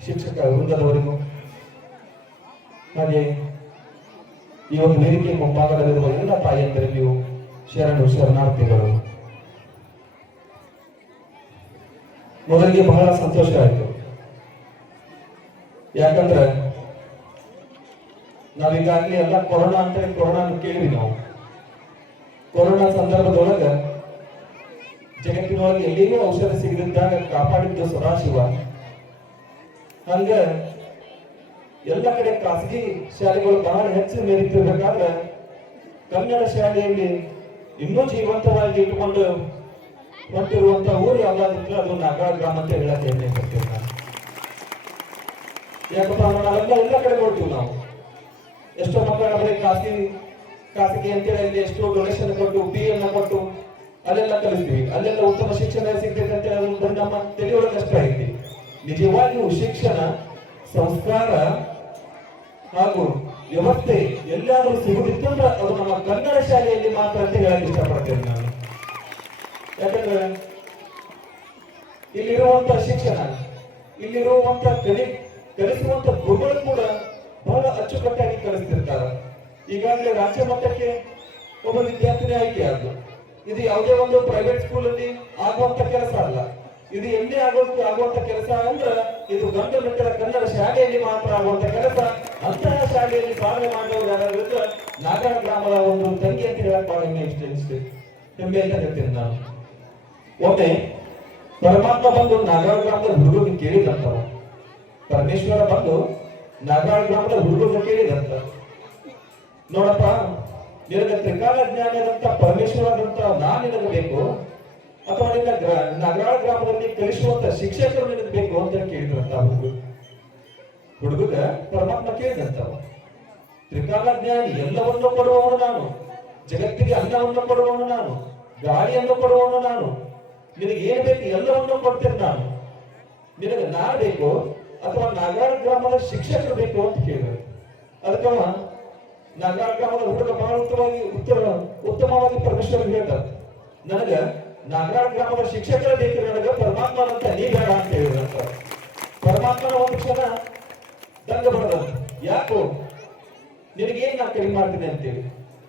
ಶಿಕ್ಷಕ ವೃಂದದವರಿಗೂ, ಹಾಗೆ ಈ ಒಂದು ವೇದಿಕೆ ಮುಂಭಾಗದಲ್ಲಿರುವ ಎಲ್ಲ ತಾಯಿಯಂದರಲ್ಲಿಯೂ ಶರಣಾರ್ಥಿಗಳು. ಮೊದಲಿಗೆ ಬಹಳ ಸಂತೋಷ ಆಯಿತು. ಯಾಕಂದ್ರೆ ನಾವೀಗಾಗಲೇ ಎಲ್ಲ ಕೊರೋನಾ ಅಂತ ಕೊರೋನಾ ಕೇಳಿವಿ. ನಾವು ಕೊರೋನಾ ಸಂದರ್ಭದೊಳಗ ಜಗತ್ತಿನೊಳಗೆ ಎಲ್ಲಿಯೂ ಔಷಧ ಸಿಗದಿದ್ದಾಗ ಕಾಪಾಡಿದ್ದು ಸದಾಶಿವ. ಹಂಗ ಎಲ್ಲ ಕಡೆ ಖಾಸಗಿ ಶಾಲೆಗಳು ಬಹಳ ಹೆಚ್ಚು ಮೇರಿತಿರ್ಬೇಕಾದ್ರೆ ಕನ್ನಡ ಶಾಲೆಯಲ್ಲಿ ಇನ್ನೂ ಜೀವಂತವಾಗಿ ಇಟ್ಟುಕೊಂಡು ಹೊಂಟಿರುವಂತ ಊರು ಯಾವ್ದಾದ್ರು ಅದು ನಾಗರಾಳ ಗ್ರಾಮ ಅಂತ ಹೇಳಕ್ಕೆ ಹೇಳ್ತೇವೆ ನಾನು. ಯಾಕಪ್ಪ ನಾವೆಲ್ಲ ಎಲ್ಲ ಕಡೆ ನೋಡ್ತೀವಿ. ನಾವು ಎಷ್ಟೋ ಮಕ್ಕಳ ಬರೀ ಖಾಸಗಿ ಅಂತೇಳಿ ಅಲ್ಲಿ ಎಷ್ಟೋ ಡೊನೇಷನ್ ಕೊಟ್ಟು BA ಕೊಟ್ಟು ಅಲ್ಲೆಲ್ಲ ಕಲಿಸ್ತೀವಿ. ಅಲ್ಲೆಲ್ಲ ಉತ್ತಮ ಶಿಕ್ಷಣ ಸಿಗ್ತೈತೆ ಅಂತ ಹೇಳೋದು ನಮ್ಮ ತಿಳಿಯೊಳಗೆ ಕಷ್ಟ ಐತಿ. ನಿಜವಾಗಿಯೂ ಶಿಕ್ಷಣ, ಸಂಸ್ಕಾರ ಹಾಗೂ ವ್ಯವಸ್ಥೆ ಎಲ್ಲಾದ್ರೂ ಸಿಗುದಿತ್ತು ಅಂದ್ರೆ ಅದು ನಮ್ಮ ಕನ್ನಡ ಶಾಲೆಯಲ್ಲಿ ಮಾತ್ರ ಅಂತ ಹೇಳಕ್ ಇಷ್ಟಪಡ್ತೇನೆ ನಾನು. ಯಾಕಂದ್ರೆ ಇಲ್ಲಿರುವಂತ ಶಿಕ್ಷಣ, ಇಲ್ಲಿರುವಂತ ಕಲಿಸುವಂತ ಗುರುಗಳು ಕೂಡ ಬಹಳ ಅಚ್ಚುಕಟ್ಟಾಗಿ ಕಲಿಸ್ತಿರ್ತಾರೆ. ಈಗಾಗಲೇ ರಾಜ್ಯ ಮಟ್ಟಕ್ಕೆ ಒಬ್ಬ ವಿದ್ಯಾರ್ಥಿನಿ ಆಯ್ಕೆ ಆದ್ರು. ಇದು ಯಾವುದೇ ಒಂದು ಪ್ರೈವೇಟ್ ಸ್ಕೂಲ್ ಅಲ್ಲಿ ಆಗುವಂತ ಕೆಲಸ ಅಲ್ಲ. ಇದು ಎಲ್ಲಿ ಆಗುವಂತ ಕೆಲಸ ಅಂದ್ರೆ ಇದು ಗಂಡು ಮೆಟ್ಟದ ಕನ್ನಡ ಶಾಲೆಯಲ್ಲಿ ಮಾತ್ರ ಆಗುವಂತ ಕೆಲಸ. ಅಂತಹ ಶಾಲೆಯಲ್ಲಿ ಸಾಧನೆ ಮಾಡುವವರು ಯಾರಾದ್ರೂ ಇದ್ರೆ ನಾಗರ ಗ್ರಾಮದ ಒಂದು ತಂಗಿ ಅಂತ ಹೇಳಕ್ ಬಹಳ ಹೆಮ್ಮೆ ಅಂತ ಹೇಳ್ತೀನಿ ನಾನು. ಒಮ್ಮೆ ಪರಮಾತ್ಮ ಬಂದು ನಾಗರ ಗ್ರಾಮದ ಹುಡುಗರಿಗೆ ಕೇಳಿದಂತ, ಪರಮೇಶ್ವರ ಬಂದು ನಾಗರ ಗ್ರಾಮದ ಹುಡುಗರಿಗೆ ಕೇಳಿದಂತ, ನೋಡಪ್ಪ ನಿನಗೆ ತ್ರಿಕಾಲ ಜ್ಞಾನದಂತ ಪರಮೇಶ್ವರದಂತ ನಾನ್ ನಿನಗೆ ಬೇಕು ಅಥವಾ ನಿನ್ನ ನಗರ ಗ್ರಾಮದಲ್ಲಿ ಕಲಿಸುವಂತ ಶಿಕ್ಷಕರು ನಿನಗೆ ಬೇಕು ಅಂತ ಕೇಳಿದ್ರಂತ ಹುಡುಗ ಪರಮಾತ್ಮ ಕೇಳಿದಂತ. ತ್ರಿಕಾಲ ಜ್ಞಾನಿ, ಎಲ್ಲವನ್ನು ಕೊಡುವವನು ನಾನು, ಜಗತ್ತಿಗೆ ಅನ್ನವನ್ನು ಕೊಡುವವನು ನಾನು, ಗಾಳಿಯನ್ನು ಕೊಡುವವನು ನಾನು, ನಿನಗೆ ಏನ್ ಬೇಕು ಎಲ್ಲವನ್ನು ಕೊಡ್ತೇನೆ ನಾನು, ನಿನಗೆ ನಾ ಬೇಕು ಅಥವಾ ನಗರ ಗ್ರಾಮದ ಶಿಕ್ಷಕರು ಬೇಕು ಅಂತ ಕೇಳಿದ್ರು. ಅದಕ್ಕವ ನಗರ ಗ್ರಾಮದ ಹುಡುಗ ಬಹಳ ಉತ್ತಮವಾಗಿ ಪರಮೇಶ್ವರ ಹೇಳ್ತಾರೆ, ನನಗ ನಗರ ಗ್ರಾಮದ ಶಿಕ್ಷಕರ ಬೇಕು, ನನಗ ಪರಮಾತ್ಮನಂತ ನೀ ಬೇಡ ಅಂತ ಹೇಳಿದ್ರಂತ. ಪರಮಾತ್ಮನ ಒಂದು ಕ್ಷಣ ದಂಗ ಬಡದಂತ, ಯಾಕೋ ನಿನಗೇನ್ ನಾ ಕಡಿಮೆ ಮಾಡ್ತೀನಿ ಅಂತೇಳಿ.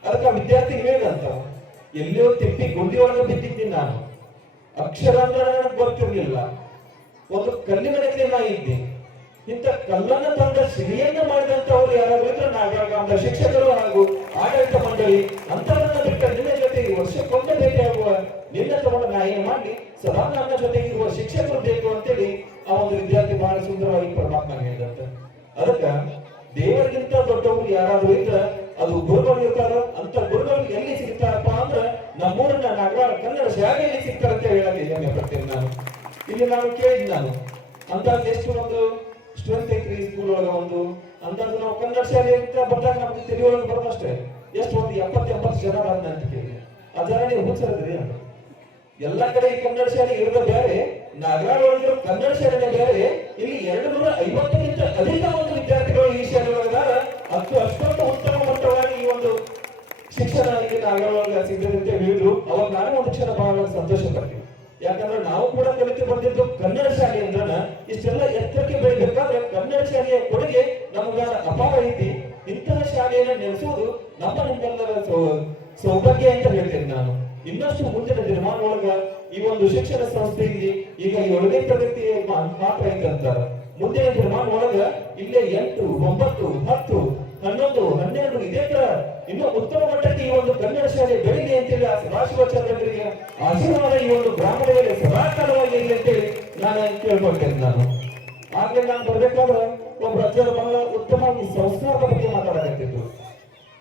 ಅದಕ್ಕೆ ವಿದ್ಯಾರ್ಥಿ ಹೇಳಿದಂತ, ಎಲ್ಲಿಯೋ ತಿಪ್ಪಿ ಗುಂಡಿ ಒಳಗೆ ಬಿದ್ದಿದ್ದೀನಿ ನಾನು, ಅಕ್ಷರ ಅಂದ್ರೆ ನನಗೆ ಗೊತ್ತಿರ್ಲಿಲ್ಲ, ಒಂದು ಕಲ್ಲಿನ ಮೇಲೆ ನಾ ಇದ್ದೆ, ಇಂಥ ಕಲ್ಲನ್ನ ತಂದ ಸಿರಿಯನ್ನ ಮಾಡಿದಂತವ್ರು ಯಾರಾದ್ರೂ ಇದ್ರೆ ನಾಗರ ಗ್ರಾಮದ ಶಿಕ್ಷಕರು ಹಾಗೂ ಆಡಳಿತ ಮಂಡಳಿ ಅಂತವರನ್ನ ಬಿಟ್ಟ ನಿನ್ನ ಜೊತೆಗೆ ವರ್ಷಕ್ಕೊಮ್ಮೆ ಭೇಟಿಯಾಗುವ ನಿನ್ನ ತಗೊಂಡು ನಾ ಏನ್ ಮಾಡಿ ಸದಾ ನನ್ನ ಜೊತೆಗೆ ಇರುವ ಶಿಕ್ಷಕರು ಬೇಕು ಅಂತೇಳಿ ಆ ಒಂದು ವಿದ್ಯಾರ್ಥಿ ಬಹಳ ಸುಂದರವಾಗಿ ಪರಮಾತ್ಮ ಹೇಳಿದಂತ. ಅದಕ್ಕ ದೇವರಿಗಿಂತ ದೊಡ್ಡವರು ಯಾರಾದ್ರೂ ಇದ್ರ ಅದು ಗುರುಗಳು ಇರ್ತಾರ. ಅಂತ ಗುರುಗಳು ಎಲ್ಲಿ ಸಿಗ್ತಾರಪ್ಪ ಅಂದ್ರ ನಮ್ಮೂರಿನ ನಗರ ಕನ್ನಡ ಶಾಲೆಯಲ್ಲಿ ಸಿಗ್ತಾರ ಅಂತ ಹೇಳಕ್ಕೆ ಹೆಮ್ಮೆ ಪಡ್ತೇನೆ ನಾನು. ಇಲ್ಲಿ ನಾನು ಕೇಳಿದ್ ನಾನು ಅಂದಾಜು ಎಷ್ಟು ಒಂದು ಸ್ಟ್ರೆಂತ್ ಐತ್ರಿ ಸ್ಕೂಲ್ ಒಳಗ ಒಂದು ಅಂದಾಜು ನಾವು ಕನ್ನಡ ಶಾಲೆ ಅಂತ ಬಂದಾಗ ನಮ್ಗೆ ತಲೆ ಒಳಗೆ ಬರೋದಷ್ಟೇ ಎಷ್ಟು ಒಂದು 70-80 ಜನ ಬಂದ ಅಂತ ಕೇಳಿ. ಆ ಜನ ನೀವು ಹುಚ್ಚರದ್ರಿ ಅಂತ ಎಲ್ಲಾ ಕಡೆ ಈ ಕನ್ನಡ ಶಾಲೆ ಇರೋದ ಬೇರೆ, ನಗರ ಒಳಗಿರೋ ಕನ್ನಡ ಶಾಲೆನೇ ಬೇರೆ. ಇಲ್ಲಿ 250ಕ್ಕಿಂತ ಅಧಿಕ ಒಂದು ವಿದ್ಯಾರ್ಥಿಗಳು ಈ ಶಾಲೆ ಒಳಗಾರ. ಅಷ್ಟೊಂದು ಉತ್ತಮ ಮಟ್ಟವಾಗಿ ಈ ಒಂದು ಶಿಕ್ಷಣ ಇಲ್ಲಿ ನಗರ ಒಳಗೆ ಸಿಗ್ತದೆ ಅಂತ ಹೇಳಿದ್ರು. ಅವಾಗ ನಾನು ಒಂದು ಕ್ಷಣ ಬಹಳ ಸಂತೋಷ ಪಡ್ತೀನಿ. ಯಾಕಂದ್ರೆ ನಾವು ಕೂಡ ಕಲಿತು ಬಂದಿದ್ದು ಕನ್ನಡ ಶಾಲೆ ಅಂದ್ರ ಇಷ್ಟೆಲ್ಲ ಎತ್ತರಕ್ಕೆ ಬೆಳಿಬೇಕಾದ್ರೆ ಕನ್ನಡ ಶಾಲೆಯ ಕೊಡುಗೆ ನಮಗ ಅಪಾರ ಐತಿ. ಇಂತಹ ಶಾಲೆಯನ್ನ ನೆಲೆಸುವುದು ನಿಮ್ಮೆಲ್ಲರ ಸೌಭಾಗ್ಯ ಅಂತ ಹೇಳ್ತೇನೆ ನಾನು. ಇನ್ನಷ್ಟು ಮುಂದಿನ ದಿನಮಾನ ಒಳಗ ಈ ಒಂದು ಶಿಕ್ಷಣ ಸಂಸ್ಥೆಯಲ್ಲಿ ಈಗ 7ನೇ ತರಗತಿ ಮಾತ್ರ ಐತೆ ಅಂತಾರ. ಮುಂದಿನ ದಿನಮಾನ ಒಳಗ ಇಲ್ಲೇ 8, 9, 10, 11, 12 ಇದೇ ತರ ಇನ್ನು ಉತ್ತಮ ಮಟ್ಟಕ್ಕೆ ಈ ಒಂದು ಕನ್ನಡ ಶಾಲೆ ಬೆಳಿಲಿ ಅಂತೇಳಿ ಆ ಸದಾಶಿವಾಚಾರ್ಯರಿಗೆ ಆಶೀರ್ವಾದ ಈ ಒಂದು ಗ್ರಾಮದ ಮೇಲೆ ಸದಾಕಾಲವಾಗಿ ಇರಲಿ ಅಂತೇಳಿ ನಾನು ಕೇಳ್ಕೊಳ್ತೇನೆ ನಾನು. ಆಗ್ಲೇ ನಾನು ಬರ್ಬೇಕಾದ್ರೆ ಒಬ್ಬ ಅಜ್ಜರು ಬಹಳ ಉತ್ತಮವಾಗಿ ಸಂಸ್ಕಾರದ ಬಗ್ಗೆ ಮಾತಾಡಕತ್ತಿದ್ರು.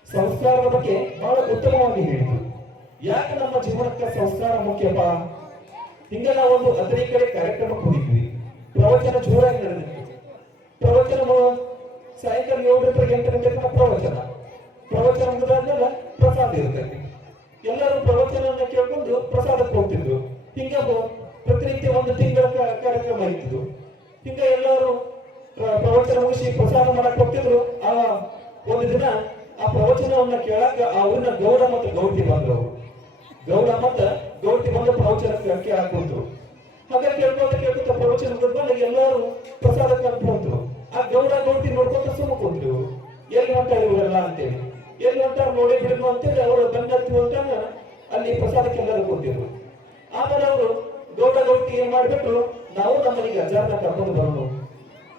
ಸಂಸ್ಕಾರದ ಬಗ್ಗೆ ಬಹಳ ಉತ್ತಮವಾಗಿ ಹೇಳಿದ್ರು. ಯಾಕೆ ನಮ್ಮ ಜೀವನಕ್ಕೆ ಸಂಸ್ಕಾರ ಮುಖ್ಯಪ್ಪ? ಹಿಂಗ ನಾವು ಒಂದು 15 ಕಡೆ ಕಾರ್ಯಕ್ರಮಕ್ಕೆ ಹೋಗಿದ್ವಿ. ಪ್ರವಚನ ಜೋರಾಗಿ ನಡೆದಿತ್ತು. ಪ್ರವಚನ ಸಾಯಂಕಾಲ 7-8 ಗಂಟೆ ಪ್ರವಚನ ಮುಗಿದಾದ್ಮೇಲೆ ಪ್ರಸಾದ ಇರ್ತೈತಿ. ಎಲ್ಲರೂ ಪ್ರವಚನವನ್ನ ಕೇಳ್ಕೊಂಡು ಪ್ರಸಾದಕ್ಕೆ ಹೋಗ್ತಿದ್ರು. ಹಿಂಗ ಪ್ರತಿನಿತ್ಯ ಒಂದು ತಿಂಗಳ ಕಾರ್ಯಕ್ರಮ ಇತ್ತು. ಹಿಂಗ ಎಲ್ಲರೂ ಪ್ರವಚನ ಮುಗಿಸಿ ಪ್ರಸಾದ ಮಾಡಕ್ ಹೋಗ್ತಿದ್ರು. ಆ ಒಂದು ದಿನ ಆ ಪ್ರವಚನವನ್ನ ಕೇಳಾಕ ಆ ಊರಿನ ಗೌಡ ಮತ್ತು ಗೌಡ್ತಿ ಬಂದ್ರು. ಗೌಡ ಮತ್ತು ಗೌಡ್ತಿ ಬಂದು ಪ್ರವಚನ ಕೇಳಕ್ ಕುಂತ್ರು. ಹಾಗೆ ಕೇಳ್ಕೊತ ಪ್ರವಚನ ಬಂದಾಗ ಎಲ್ಲರೂ ಪ್ರಸಾದಕ್ಕೆ ಅಂತ ಹೋದ್ರು. ಆ ಗೌಡ ಗೌಡ್ತಿ ನೋಡ್ಕೊಂತ ಸುಮ್ಮ ಕುಂತ್ರು. ಎಲ್ಲಿ ಹೊಂಟಾರ ಇವರೆಲ್ಲ ಅಂತೇಳಿ, ಎಲ್ಲಿ ಹೊಂಟಾರ ನೋಡಿ ಬಿಡನು ಅಂತೇಳಿ ಅವರು ಬಂದತ್ತಿ ಹೊಂಟಾಗ ಅಲ್ಲಿ ಪ್ರಸಾದಕ್ಕೆ ಎಲ್ಲರೂ ಕೂತಿದ್ರು. ಆಮೇಲೆ ಅವರು ಗೌಡ ಗೌಡ್ತಿ ಏನ್ ಮಾಡ್ಬಿಟ್ರು, ನಾವು ನಮ್ಮ ಮನೆಗೆ ಅಜ್ಜಾರನ್ನ ಕರ್ಕೊಂಡು ಬರೋಣ,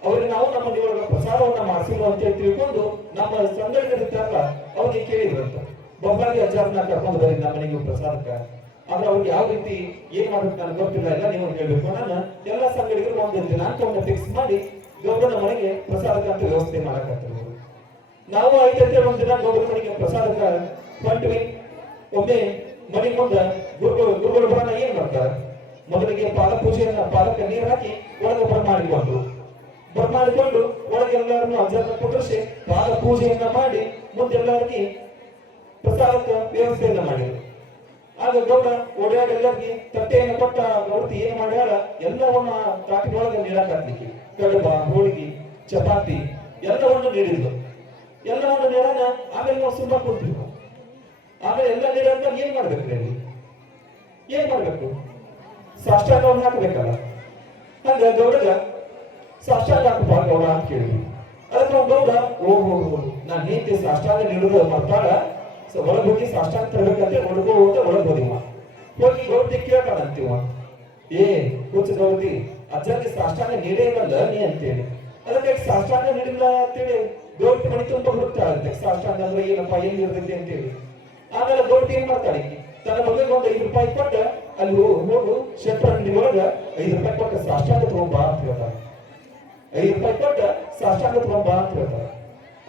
ಅವ್ರಿಗೆ ನಾವು ನಮ್ಮ ಮನೆಯೊಳಗ ಪ್ರಸಾದವನ್ನ ಮಾಡಿಸಿಲ್ಲ ಅಂತೇಳಿ ತಿಳ್ಕೊಂಡು ನಮ್ಮ ಸಂಘಟಕರಿರ್ತಾರಲ್ಲ ಅವ್ರಿಗೆ ಕೇಳಿದ್ರಂತ, ಬೊಬ್ಬಾಗಿ ಅಜ್ಜಾರನ್ನ ಕರ್ಕೊಂಡು ಬರೀ ನಮ್ಮ ಮನೆಗೆ ಪ್ರಸಾದಕ್ಕ. ಆದ್ರೆ ಅವ್ರಿಗೆ ಯಾವ ರೀತಿ ಏನ್ ಮಾಡ್ಬೇಕು ನನಗೆ ಗೊತ್ತಿಲ್ಲ, ಎಲ್ಲ ನೀವು ಹೇಳ್ಬೇಕು. ನಾನು ಎಲ್ಲ ಸಂಘಟಕರು ಒಂದು ದಿನಾಂಕವನ್ನು ಫಿಕ್ಸ್ ಮಾಡಿ ಗೌಡನ ಮನೆಗೆ ಪ್ರಸಾದಕ್ಕಂತ ವ್ಯವಸ್ಥೆ ಮಾಡಕತ್ತಾರೆ. ನಾವು ಐದೈತೆ ಒಂದ್ ದಿನ ಗೌಡನ ಮನೆಗೆ ಪ್ರಸಾದಕ್ಕ ಹೊಂಟ್ವಿ. ಒಮ್ಮೆ ಮನೆ ಮುಂದ ಗುರುಗಳು ಬರೋಣ ಏನ್ ಮಾಡ್ತಾರೆ, ಮೊದಲಿಗೆ ಪಾದ ಪೂಜೆಯನ್ನ ಪಾದಕ್ಕೆ ನೀರು ಹಾಕಿ ಒಳಗೆ ಬರಮಾಡಿಕೊಂಡು ಒಳಗೆಲ್ಲರನ್ನು ಅಜ್ಜರನ್ನ ಕುಂಡ್ರಿಸಿ ಪಾದ ಪೂಜೆಯನ್ನ ಮಾಡಿ ಮುಂದೆಲ್ಲರಿಗೆ ಪ್ರಸಾದಕ್ಕೆ ವ್ಯವಸ್ಥೆಯನ್ನ ಮಾಡಿದ್ರು. ಆಗ ಗೌಡ ಓಡಾಡಿ ಎಲ್ಲರಿಗೆ ತಟ್ಟೆಯನ್ನು ಕೊಟ್ಟ ಗೌಡತಿ ಏನ್ ಮಾಡ್ಯಾಳ, ಎಲ್ಲವನ್ನ ತಾಟಿನೊಳಗೆ ನೀಡಾಕತ್ಲಿಕ್ಕೆ ಕಡುಬ, ಹೋಳಿಗೆ, ಚಪಾತಿ ಎಲ್ಲವನ್ನು ನೀಡಿದ್ಲು. ಎಲ್ಲವನ್ನು ನೀಡಾಗ ಆಮೇಲೆ ನಾವು ಸುಮ್ಮ ಕೂತಿದ್ವು. ಆಮೇಲೆ ಎಲ್ಲ ನೀಡಂತ ಏನ್ ಮಾಡ್ಬೇಕ್ರಿ ಅಲ್ಲಿ, ಏನ್ ಮಾಡ್ಬೇಕು, ಸಾಷ್ಟಾಂಗವನ್ನು ಹಾಕಬೇಕಲ್ಲ. ಹಂಗ ಗೌಡಗ ಸಾಷ್ಟಾಂಗ ಹಾಕಪ್ಪ ಗೌಡ ಅಂತ ಕೇಳಿದ್ವಿ. ಅದಕ್ಕೆ ನಾವು ಗೌಡ ಓಹೋ ನಾನು ಹೇಗೆ ಸಾಷ್ಟಾಂಗ ನೀಡುದು ಮತ್ತಾಳ ಒಳಗೆ ಹೋಗಿ ಸಾಷ್ಟಾಂಗ ತರಬೇಕಂತ ಒಳಗೆ ಹೋಗಿ ಒಳಗೆ ಹೋದಿವ. ಹೋಗಿ ಗೌಡತಿ ಕೇಳ್ತಾನಂತೀವ, ಏ ಕೂಚು ಗೌರಿ ಅಜ್ಜನಿಗೆ ಸಾಷ್ಟಾಂಗ ನೀಡೇ ಇಲ್ಲಲ್ಲ ನೀ ಅಂತೇಳಿ, ಅದಕ್ಕೆ ಸಾಷ್ಟಾಂಗ ನೀಡಿಲ್ಲ ಅಂತೇಳಿ ಗೌರಿ ಮಣಿ ತುಂಬ ಹುಡುಕ್ತಾಳೆ. ಸಾಷ್ಟಾಂಗ ಅಂದ್ರೆ ಏನಪ್ಪ ಏನ್ ಇರ್ತೈತಿ ಅಂತೇಳಿ. ಆಮೇಲೆ ಗೌರಿ ಏನ್ ಮಾಡ್ತಾಳೆ, ತನ್ನ ಮಗಳಿಗೆ ಒಂದು 5 ರೂಪಾಯಿ ಕೊಟ್ಟ ಅಲ್ಲಿ ಹೋಗು ಶೆಟ್ರ ಅಂಗಡಿ ಒಳಗ 5 ರೂಪಾಯಿ ಕೊಟ್ಟ ಸಾಷ್ಟಾಂಗ ತಗೊಂಬಾ ಅಂತ ಹೇಳ್ತಾರೆ. 5 ರೂಪಾಯಿ ಕೊಟ್ಟ ಸಾಷ್ಟಾಂಗ ತಗೊಂಬಾ ಅಂತ ಹೇಳ್ತಾರೆ.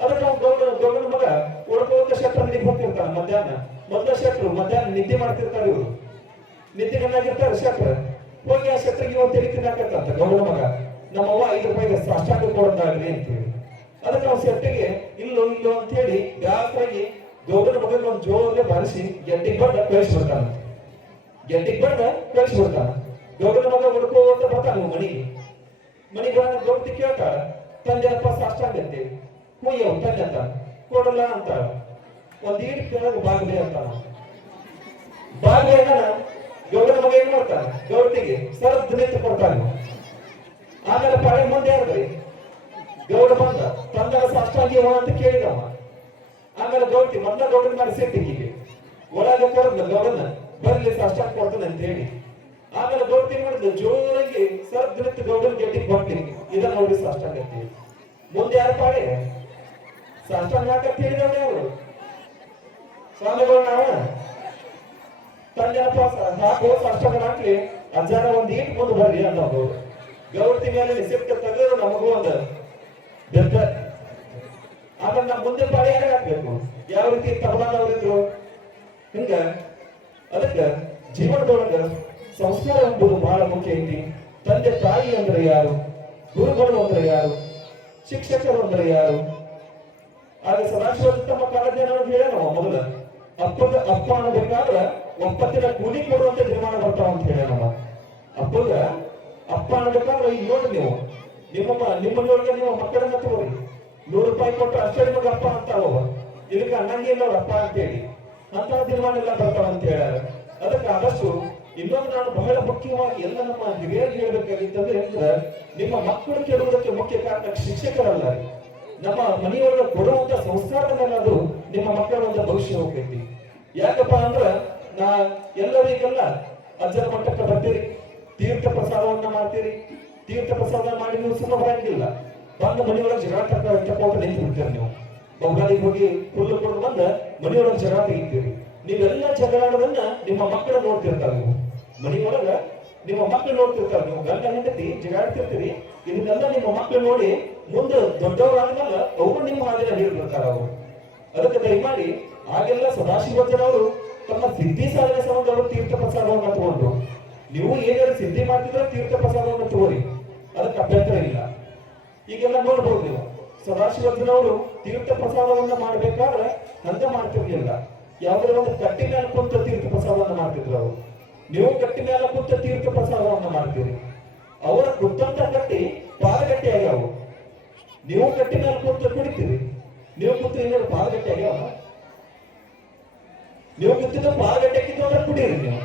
ಅದಕ್ಕೆ ನಾವು ಗೌಡನ ಮಗ ಉಳ್ಕೋತ ಶೆಟ್ರ ಅಂಗಡಿಗೆ ಹೋಗ್ತಿರ್ತಾನೆ ಮಧ್ಯಾಹ್ನ. ಮೊದಲ ಶೆಟ್ರು ಮಧ್ಯಾಹ್ನ ನಿದ್ದೆ ಮಾಡ್ತಿರ್ತಾರೆ, ಇವರು ನಿದ್ದೆಗನ್ನಾಗಿರ್ತಾರೆ ಶೆಟ್ರ. ಹೋಗಿ ಆ ಶೆಟ್ರಿಗೆ ಒಂದು ತೆರಿ ತಿನ್ನಾಕತ್ತಂತ ಗೌಡನ ಮಗ, ನಮ್ಮವ್ವ 5 ರೂಪಾಯಿಗೆ ಸಾಷ್ಟಾಂಗ ಕೊಡೋದಾಗ್ಲಿ ಅಂತೇಳಿ. ಅದಕ್ಕೆ ನಾವು ಶೆಟ್ಟಿಗೆ ಇಲ್ಲೋ ಅಂತ ಹೇಳಿ ಬ್ಯಾಸರಾಗಿ ಗೌಡನ ಮಗನ ಒಂದು ಜೋರಲ್ಲೇ ಬಾರಿಸಿ ಗೆಡ್ಡಿಗೆ ಬಂದ ಕಳಿಸ್ಬಿಡ್ತಾನ. ಗೆಡ್ಡಿಗೆ ಬಂದ ಕಳಿಸ್ಬಿಡ್ತಾನ. ಗೌಡನ ಮಗ ಹುಡ್ಕೋತ ಬರ್ತಾನ ಮನಿಗೆ ಬಂದ ಗೌಡ್ತಿ ಕೇಳ್ತಾಳ, ತಂದೆನಪ್ಪ ಸಾಷ್ಟಾಂಗ ಅಂತೇಳಿ. ಹುಯ್ಯವ್ ತಂದೆ ಅಂತ ಕೊಡಲ್ಲ ಅಂತಾಳ. ಒಂದ್ ಈಟ್ ಕೆಳಗೆ ಬಾಗ್ಲಿ ಅಂತಾನ. ಬಾಗ್ಲಿ ಅಂತಾನ. ಗೌಡನ ಮಗ ಏನ್ ಮಾಡ್ತಾನ, ಗೌಡ್ತಿಗೆ ಸರದ್ ನಿಂತು ಕೊಡ್ತಾನ. ಆಮೇಲೆ ಪಾಳೆ ಮುಂದೆ ಯಾರ್ದ್ರಿ ಗೌಡ ಬಂದ ತಂದನ ಸಾಷ್ಟಾಂಗಿ ಅಂತ ಕೇಳಿದವ. ಆಮೇಲೆ ಗೌಡ್ತಿ ಮೊದಲ ಗೌಡನ ಮೇಲೆ ಸಿಟ್ಟಿಗೆ ಒಳಗೆ ಕರೆದ ಗೌಡನ ಬರ್ಲಿ ಸಾಷ್ಟಾಂಗ ಕೊಡ್ತಾನೆ ಅಂತ ಹೇಳಿ. ಆಮೇಲೆ ಗೌಡ್ತಿ ಮಾಡಿದ್ಲು ಜೋರಾಗಿ ಸರದ್ ನಿಂತು ಗೌಡನ ಗೆಡ್ಡಿಗೆ ಬಂದ್ಲಿ, ಇದನ್ನ ನೋಡಿ ಸಾಷ್ಟಾಂಗ ಅಂತ ಹೇಳಿ. ಮುಂದೆ ಯಾರು ಪಾಳೆ ಸಾಷ್ಟಾಂಗ ಹಾಕಂತ ಹೇಳಿದವ್ರು ಯಾರು, ಸ್ವಾಮಿಗಳು ನಾವ. ತಂದೆನಪ್ಪ ಹಾಕೋ ಸಾಷ್ಟಾಂಗ ಹಾಕ್ಲಿ, ಅಜ್ಜಾರ ಒಂದ್ ಈಟ್ ಮುಂದೆ ಬರ್ರಿ ಅನ್ನೋ ಗೌಡ. ಗೌಡ್ತಿ ಮೇಲೆ ಸಿಟ್ಟು ತೆಗೆದು ನಮಗೂ ಒಂದು ಬೆದ್ದ. ಆಮೇಲೆ ನಾವು ಮುಂದೆ ಪಾಳಿ ಯಾರು ಹಾಕ್ಬೇಕು, ಯಾವ ರೀತಿ ತಬಲಾದವರಿದ್ರು ಹಿಂಗ. ಅದಕ್ಕೆ ಜೀವನದೊಳಗ ಸಂಸ್ಕಾರ ಎಂಬುದು ಬಹಳ ಮುಖ್ಯ ಐತಿ. ತಂದೆ ತಾಯಿ ಅಂದ್ರೆ ಯಾರು, ಗುರುಗಳು ಅಂದ್ರೆ ಯಾರು, ಶಿಕ್ಷಕರು ಅಂದ್ರೆ ಯಾರು. ಆಗ ಸದಾಶಿವ ತಮ್ಮ ಕಾಲದಲ್ಲಿ ನಾವು ಹೇಳೋಣ, ಮೊದಲ ಅಪ್ಪ ಅನ್ನಬೇಕಾದ್ರ ಒಪ್ಪತ್ತಿನ ಕೂಲಿ ಕೊಡುವಂತ ನಿರ್ಮಾಣ ಬರ್ತಾವ ಅಂತ ಹೇಳೋಣ. ಅಪ್ಪಗ ಅಪ್ಪ ಅನ್ನಬೇಕಾದ್ರೆ ಈಗ ನೋಡಿ ನಿಮ್ಮೊಳಗೆ ನೀವು ಮಕ್ಕಳನ್ನ ತಗೋರಿ, 100 ರೂಪಾಯಿ ಕೊಟ್ಟು ಅಷ್ಟೇ ನಿಮಗೆ ಅಪ್ಪ ಅಂತಾವ. ಇದಕ್ಕೆ ಅನ್ನಂಗಿಲ್ಲ ಅವ್ರ ಅಪ್ಪ ಅಂತೇಳಿ ಅಂತ ತೀರ್ಮಾನ ಎಲ್ಲ ಬರ್ತಾವ ಅಂತ ಹೇಳ್ಯಾರ. ಅದಕ್ಕೆ ಆದಷ್ಟು ಇನ್ನೊಂದು ನಾನು ಬಹಳ ಮುಖ್ಯವಾಗಿ ಎಲ್ಲ ನಮ್ಮ ಹಿರಿಯರಿಗೆ ಹೇಳ್ಬೇಕಾಗಿತ್ತಂದ್ರೆ ನಿಮ್ಮ ಮಕ್ಕಳು ಕೇಳುವುದಕ್ಕೆ ಮುಖ್ಯ ಕಾರಣ ಶಿಕ್ಷಕರಲ್ಲ, ನಮ್ಮ ಮನೆಯೊಳಗೆ ಕೊಡುವಂತ ಸಂಸ್ಕಾರದ ಮೇಲೆ ಅದು ನಿಮ್ಮ ಮಕ್ಕಳ ಒಂದು ಭವಿಷ್ಯ ಹೋಗ್ತೈತಿ. ಯಾಕಪ್ಪ ಅಂದ್ರ ಎಲ್ಲರಿಗೆಲ್ಲ ಅಜ್ಜನ ಮಟ್ಟಕ್ಕೆ ಬರ್ತೀರಿ, ತೀರ್ಥ ಪ್ರಸಾದವನ್ನ ಮಾಡ್ತೀರಿ. ತೀರ್ಥ ಪ್ರಸಾದ ಮಾಡಿ ನೀವು ಸುಮ್ಮ ಬರಂಗಿಲ್ಲ, ಬಂದ ಮನೆಯೊಳಗೆ ಜಗಳ ತಕ್ಕೋತ ನಿಂತು ಬಿಡ್ತೀರಿ. ನೀವು ಬೊಗ್ಗಾಲಿಗೆ ಹೋಗಿ ಹುಲ್ಲು ಕೊಡು ಬಂದ ಮನೆಯೊಳಗೆ ಜಗಳ ತೆಗಿತೀರಿ. ನೀವೆಲ್ಲ ಜಗಳಾಡೋದನ್ನ ನಿಮ್ಮ ಮಕ್ಕಳು ನೋಡ್ತಿರ್ತಾರೆ. ನೀವು ಮನೆಯೊಳಗ ನಿಮ್ಮ ಮಕ್ಕಳು ನೋಡ್ತಿರ್ತಾರೆ. ನೀವು ಗಂಡ ಹೆಂಡತಿ ಜಗಾಡ್ತಿರ್ತೀರಿ. ಇದನ್ನೆಲ್ಲ ನಿಮ್ಮ ಮಕ್ಕಳು ನೋಡಿ ಮುಂದೆ ದೊಡ್ಡವರಾದ್ಮೇಲೆ ಅವರು ನಿಮ್ಮ ಹಾದಿನ ಹಿಡಿದಿರ್ತಾರ ಅವರು. ಅದಕ್ಕೆ ದಯಮಾಡಿ ಆಗೆಲ್ಲ ಸದಾಶಿವಜ್ಜನವರು ತಮ್ಮ ಸಿದ್ಧಿ ಸಾಧನೆ ಸಂಬಂಧ ಅವರು ತೀರ್ಥ ಪ್ರಸಾದವನ್ನ ತಗೊಂಡ್ರು. ನೀವು ಏನಾದ್ರು ಸಿದ್ಧಿ ಮಾಡ್ತಿದ್ರೆ ತೀರ್ಥ ಪ್ರಸಾದವನ್ನು ತಗೋರಿ, ಅದಕ್ಕೆ ಅಭ್ಯಂತರ ಇಲ್ಲ. ಈಗೆಲ್ಲ ನೋಡ್ಬೋದು ನೀವು ಸದಾಶಿವಜ್ಜನವರು ತೀರ್ಥ ಪ್ರಸಾದವನ್ನ ಮಾಡ್ಬೇಕಾದ್ರೆ ಹಂಗ ಮಾಡ್ತಿರ್ಲಿಲ್ಲ. ಯಾವ್ದಾರ ಒಂದು ಕಟ್ಟಿ ಮೇಲೆ ಕುಂತ ತೀರ್ಥ ಪ್ರಸಾದವನ್ನ ಮಾಡ್ತಿದ್ರು ಅವರು. ನೀವು ಕಟ್ಟಿ ಮೇಲೆ ಕುಂತ ತೀರ್ಥ ಪ್ರಸಾದವನ್ನ ಮಾಡ್ತೀರಿ. ಅವರ ಕುತ್ತಂತ ಕಟ್ಟಿ ಪಾದಗಟ್ಟಿ ಆಗ್ಯಾವು. ನೀವು ಕಟ್ಟಿ ಮೇಲೆ ಕುಂತ ಕುಡಿತೀರಿ. ನೀವು ಕುಂತ ಏನಾದ್ರು ಪಾದಗಟ್ಟಿ ಆಗ್ಯಾವ? ನೀವು ಕುಂತಿದ್ದ ಪಾದಗಟ್ಟೆಕ್ಕಿದ್ದು ಅಂದ್ರೆ ಕುಡಿಯಿರಿ ನೀವು.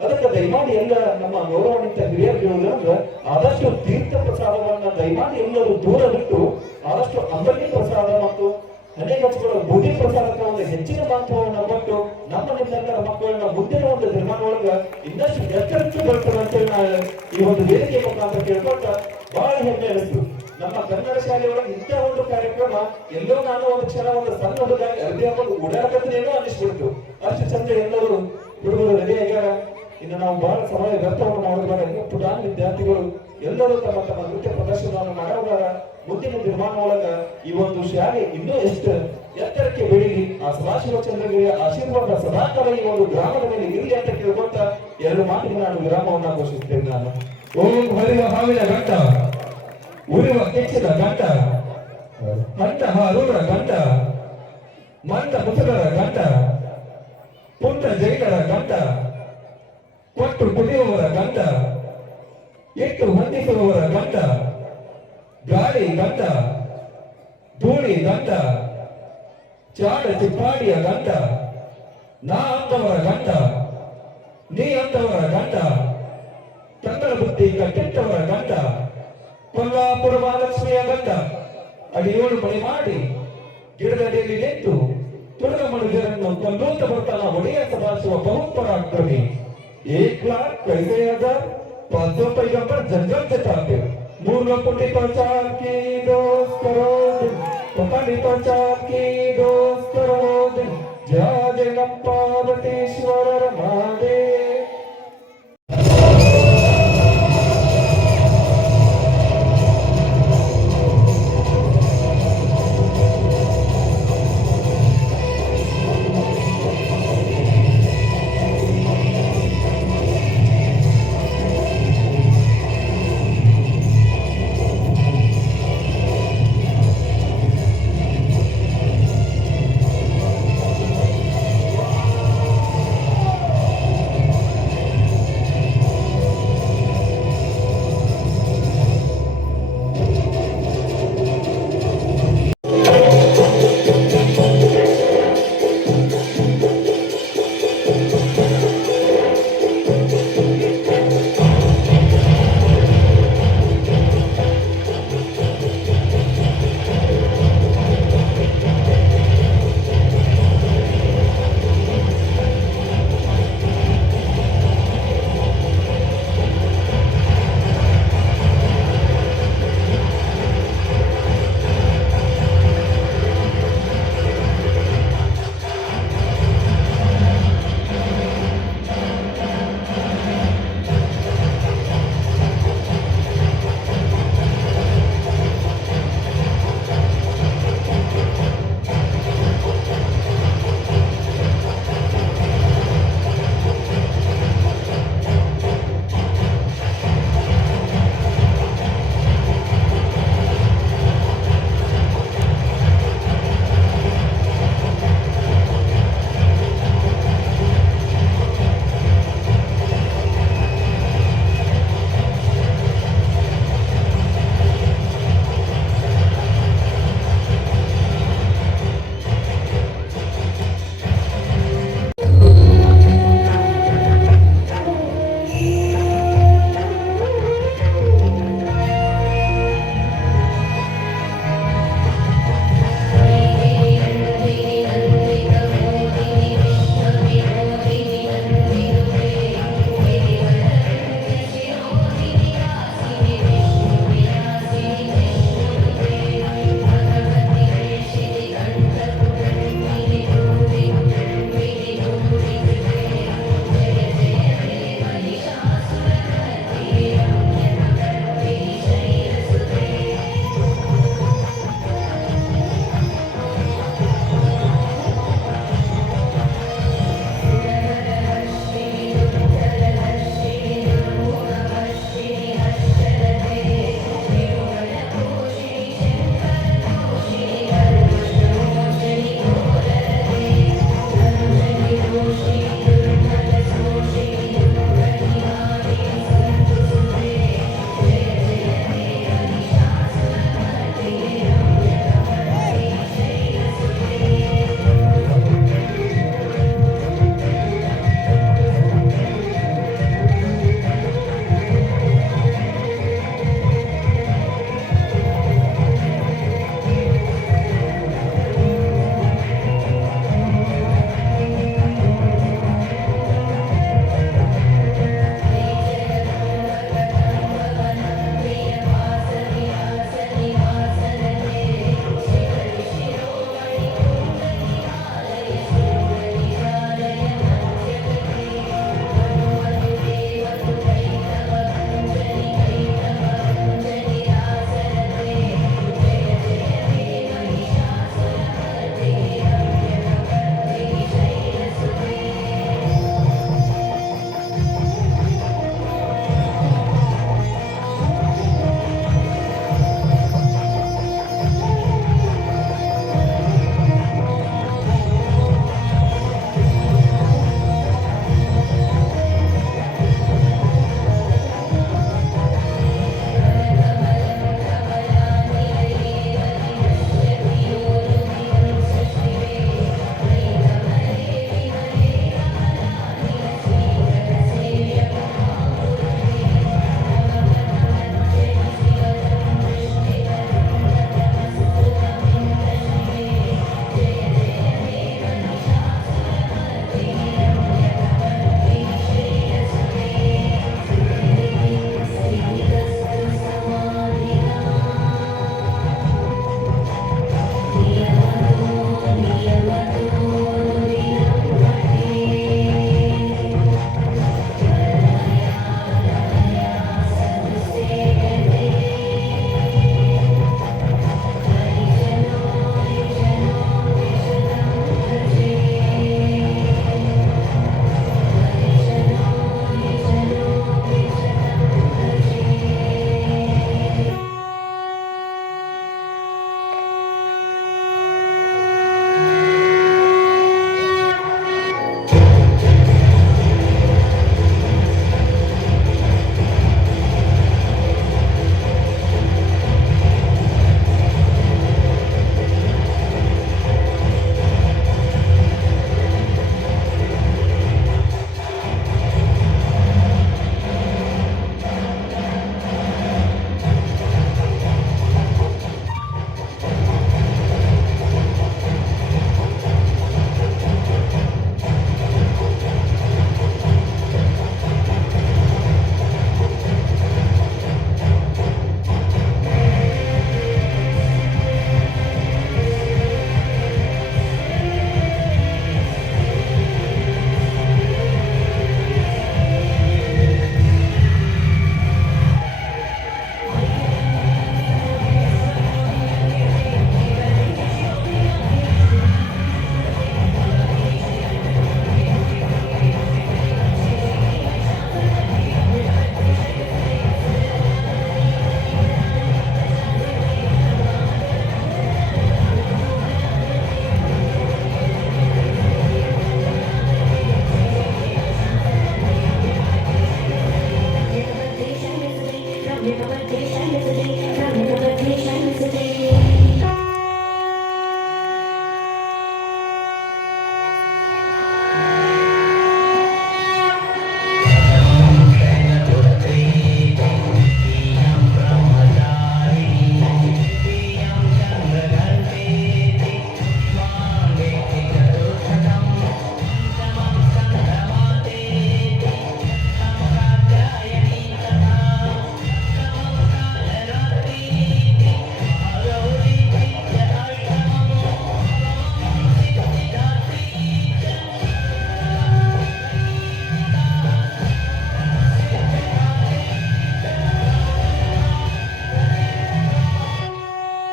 ಅದಕ್ಕೆ ದಯಮಾಡಿ ಎಲ್ಲ ನಮ್ಮ ಗೌರವಾನ್ವಿತ ಹಿರಿಯರು ಹೇಳುವುದಂದ್ರೆ ಆದಷ್ಟು ತೀರ್ಥ ಪ್ರಸಾದವನ್ನ ದಯಮಾಡಿ ಎಲ್ಲರೂ ದೂರ ಬಿಟ್ಟು ಆದಷ್ಟು ಅಂಬಲಿ ಪ್ರಸಾದ ಮತ್ತು ಅನೇಕ ಬುದ್ಧಿ ಪ್ರಸಾದಕ್ಕೆ ಒಂದು ಹೆಚ್ಚಿನ ಮಹತ್ವವನ್ನು ಕೊಟ್ಟು ನಮ್ಮ ನಿಮ್ಮೆಲ್ಲರ ಮಕ್ಕಳನ್ನ ಮುಂದಿನ ಒಂದು ನಿರ್ಮಾಣ ಒಳಗ ಇನ್ನಷ್ಟು ಎತ್ತರಕ್ಕೆ ಬರ್ತದೆ ಅಂತೇಳಿ ನಾನು ಈ ಒಂದು ವೇದಿಕೆ ಮುಖಾಂತರ ಕೇಳ್ಕೊಟ್ಟ ಬಹಳ ಹೆಮ್ಮೆ ಅನಿಸ್ತು. ನಮ್ಮ ಕನ್ನಡ ಶಾಲೆಯೊಳಗೆ ಇಂಥ ಒಂದು ಕಾರ್ಯಕ್ರಮ ಎಲ್ಲೋ ನಾನು ಒಂದು ಕ್ಷಣ ಒಂದು ಸಣ್ಣ ಹುಡುಗಾಗಿ ಅರ್ಧಿ ಹಾಕೊಂಡು ಓಡಾಡಕತ್ತೇನೋ ಅನ್ನಿಸ್ಬಿಡ್ತು. ಅಷ್ಟು ಚಂದ ಎಲ್ಲರೂ ಹುಡುಗರು ರೆಡಿ ಆಗ್ಯಾರ. ಇನ್ನು ನಾವು ಬಹಳ ಸಮಯ ವ್ಯರ್ಥವನ್ನು ಮಾಡಬಾರ. ಇನ್ನು ಪುಟಾಣ ವಿದ್ಯಾರ್ಥಿಗಳು ಎಲ್ಲರೂ ತಮ್ಮ ತಮ್ಮ ನೃತ್ಯ ಪ್ರದರ್ಶನವನ್ನು ಮಾಡೋದಾರ. ಮುಂದಿನ ನಿರ್ಮಾಣ ಒಳಗ ಈ ಒಂದು ಶಾಲೆ ಇನ್ನೂ ಎಷ್ಟು ಎತ್ತರಕ್ಕೆ ಬೆಳೀಲಿ, ಆ ಸದಾಶಿವಚಂದ್ರಗಿರಿಯ ಆಶೀರ್ವಾದ ಸದಾಕಾಲ ಈ ಒಂದು ಗ್ರಾಮದ ಮೇಲೆ ಇರಲಿ ಅಂತ ಕೇಳ್ಕೊತ ಎರಡು ಮಾತಿಗೆ ನಾನು ವಿರಾಮವನ್ನ ಘೋಷಿಸ್ತೇನೆ. ನಾನು ಓಂ ಹರಿವ ಹಾವಿನ ಗಂಟ, ಉರಿವ ಕೆಚ್ಚಿದ ಗಂಟ, ಹಂಟ ಹಾರೂರ ಗಂಟ, ಮಂದ ಮುಸುಗರ ಗಂಟ, ಪುಂಡ ಜೈನರ ಗಂಟ, ಕೊಟ್ಟು ಕುಡಿಯುವವರ ಗಂಟ, ಇಟ್ಟು ಹೊಂದಿಸುವವರ ಗಂಟ, ಗಾಳಿ ಗಂಟ, ಧೂಳಿ ಗಂಟ, ಚಾಡ ಚಿಪ್ಪಾಡಿಯ ಗಂಟ, ನಾ ಅಂತವರ ಗಂಟ, ನೀ ಅಂತವರ ಗಂಟ, ತಂಗಳ ಬುದ್ಧಿ ಕಟ್ಟಿಟ್ಟವರ ಗಂಟ, ಕೊಲ್ಲಾಪುರ ಮಹಾಲಕ್ಷ್ಮಿಯ ಗಂಟ, ಅಡಿಯೋಳು ಮಣಿ ಮಾಡಿ ಗಿಡದಡಿಯಲ್ಲಿ ನಿಂತು ತುಡುಗ ಮನುಜರನ್ನು ಕೊಂಡೂತ ಬರ್ತಾನ ಒಡೆಯ ಸದಾಶಿವ ಬಹುಪರಾಕ್ರಮಿ 1,65,500 पैगंबर जंगल से टांगे 3 कोटी प्रचार की 2 करोड़ दिन कोटी प्रचार की 2 करोड़ दिन जय जय पार्वतीश्वर Mahadev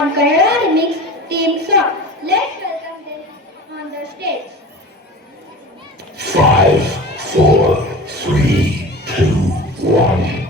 On Kannada remix team song. Let's welcome them on the stage. 5, 4, 3, 2, 1.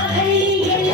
ಹಳ್ಳಿ ಎಲ್ಲ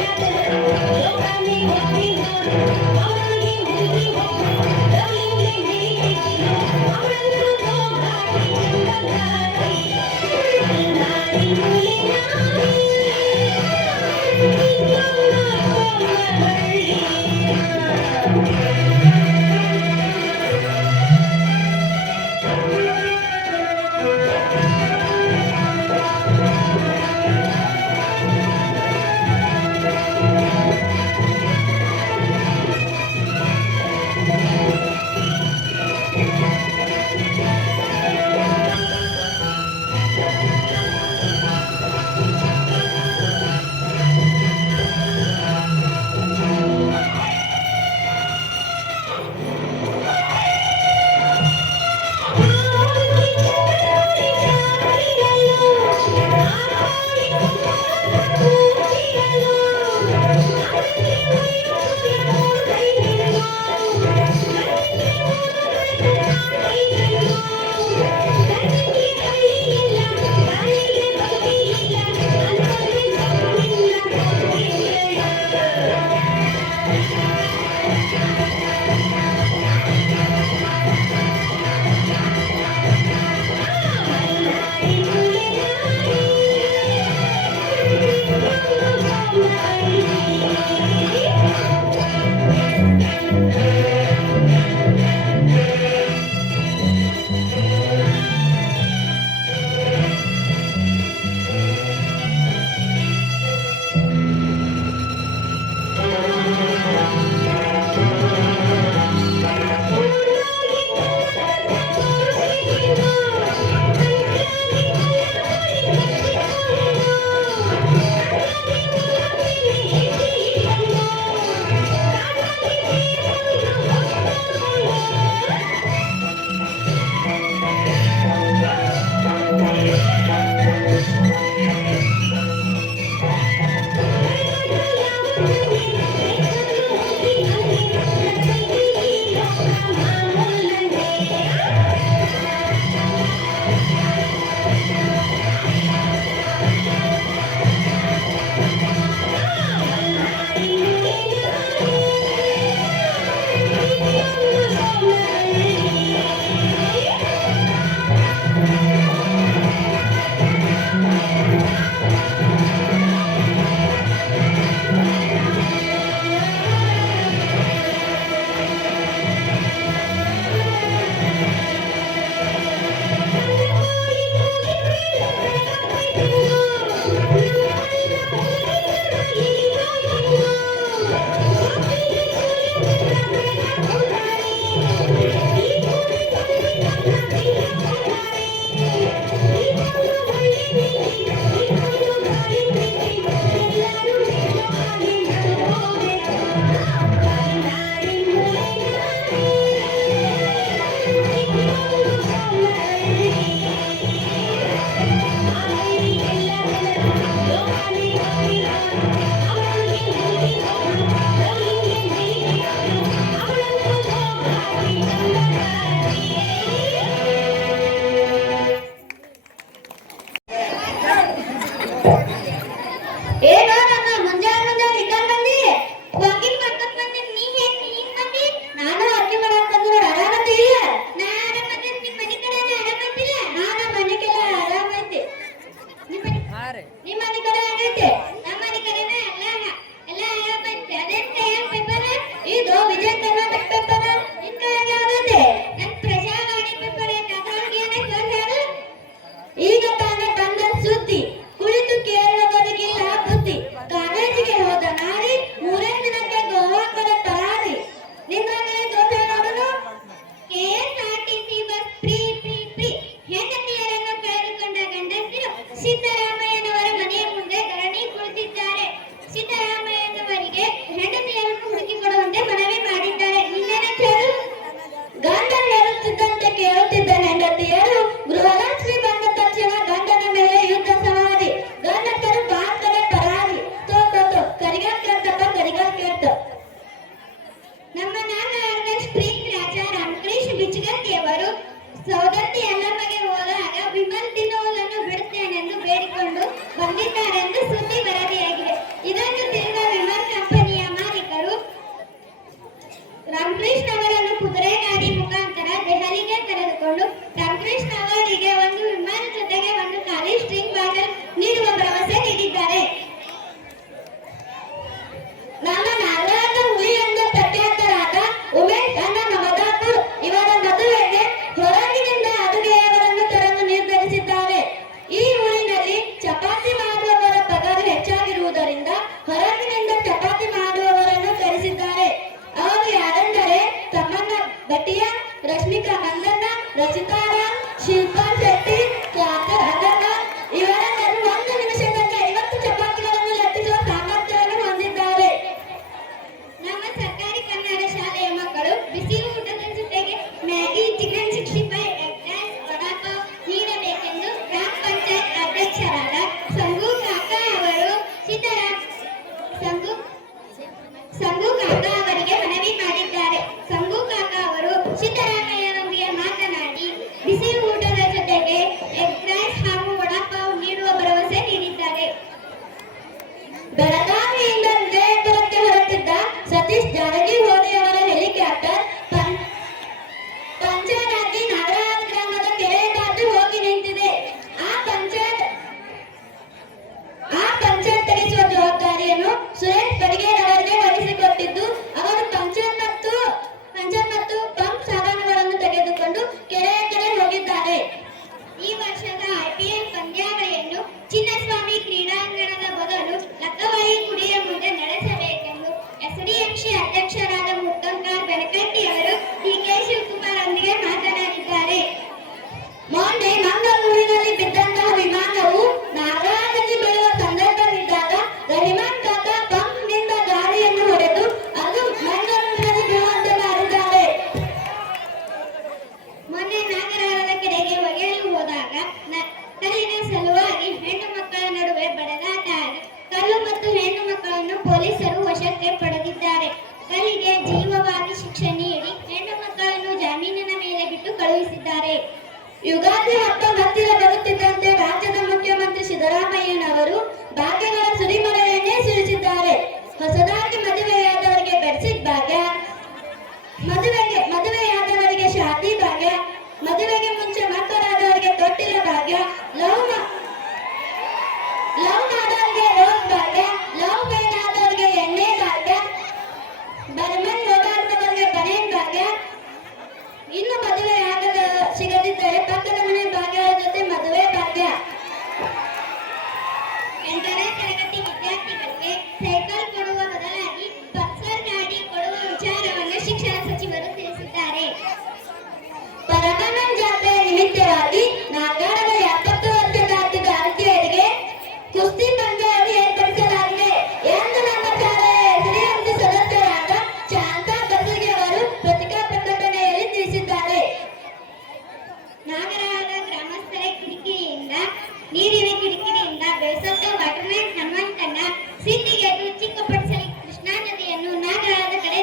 ಸಿದ್ಧಿಗೆದ್ದು ಚಿಕ್ಕಪಡಿಸಲಿ ಕೃಷ್ಣಾ ನದಿಯನ್ನು ನಾಗರಾದ ಕಡೆ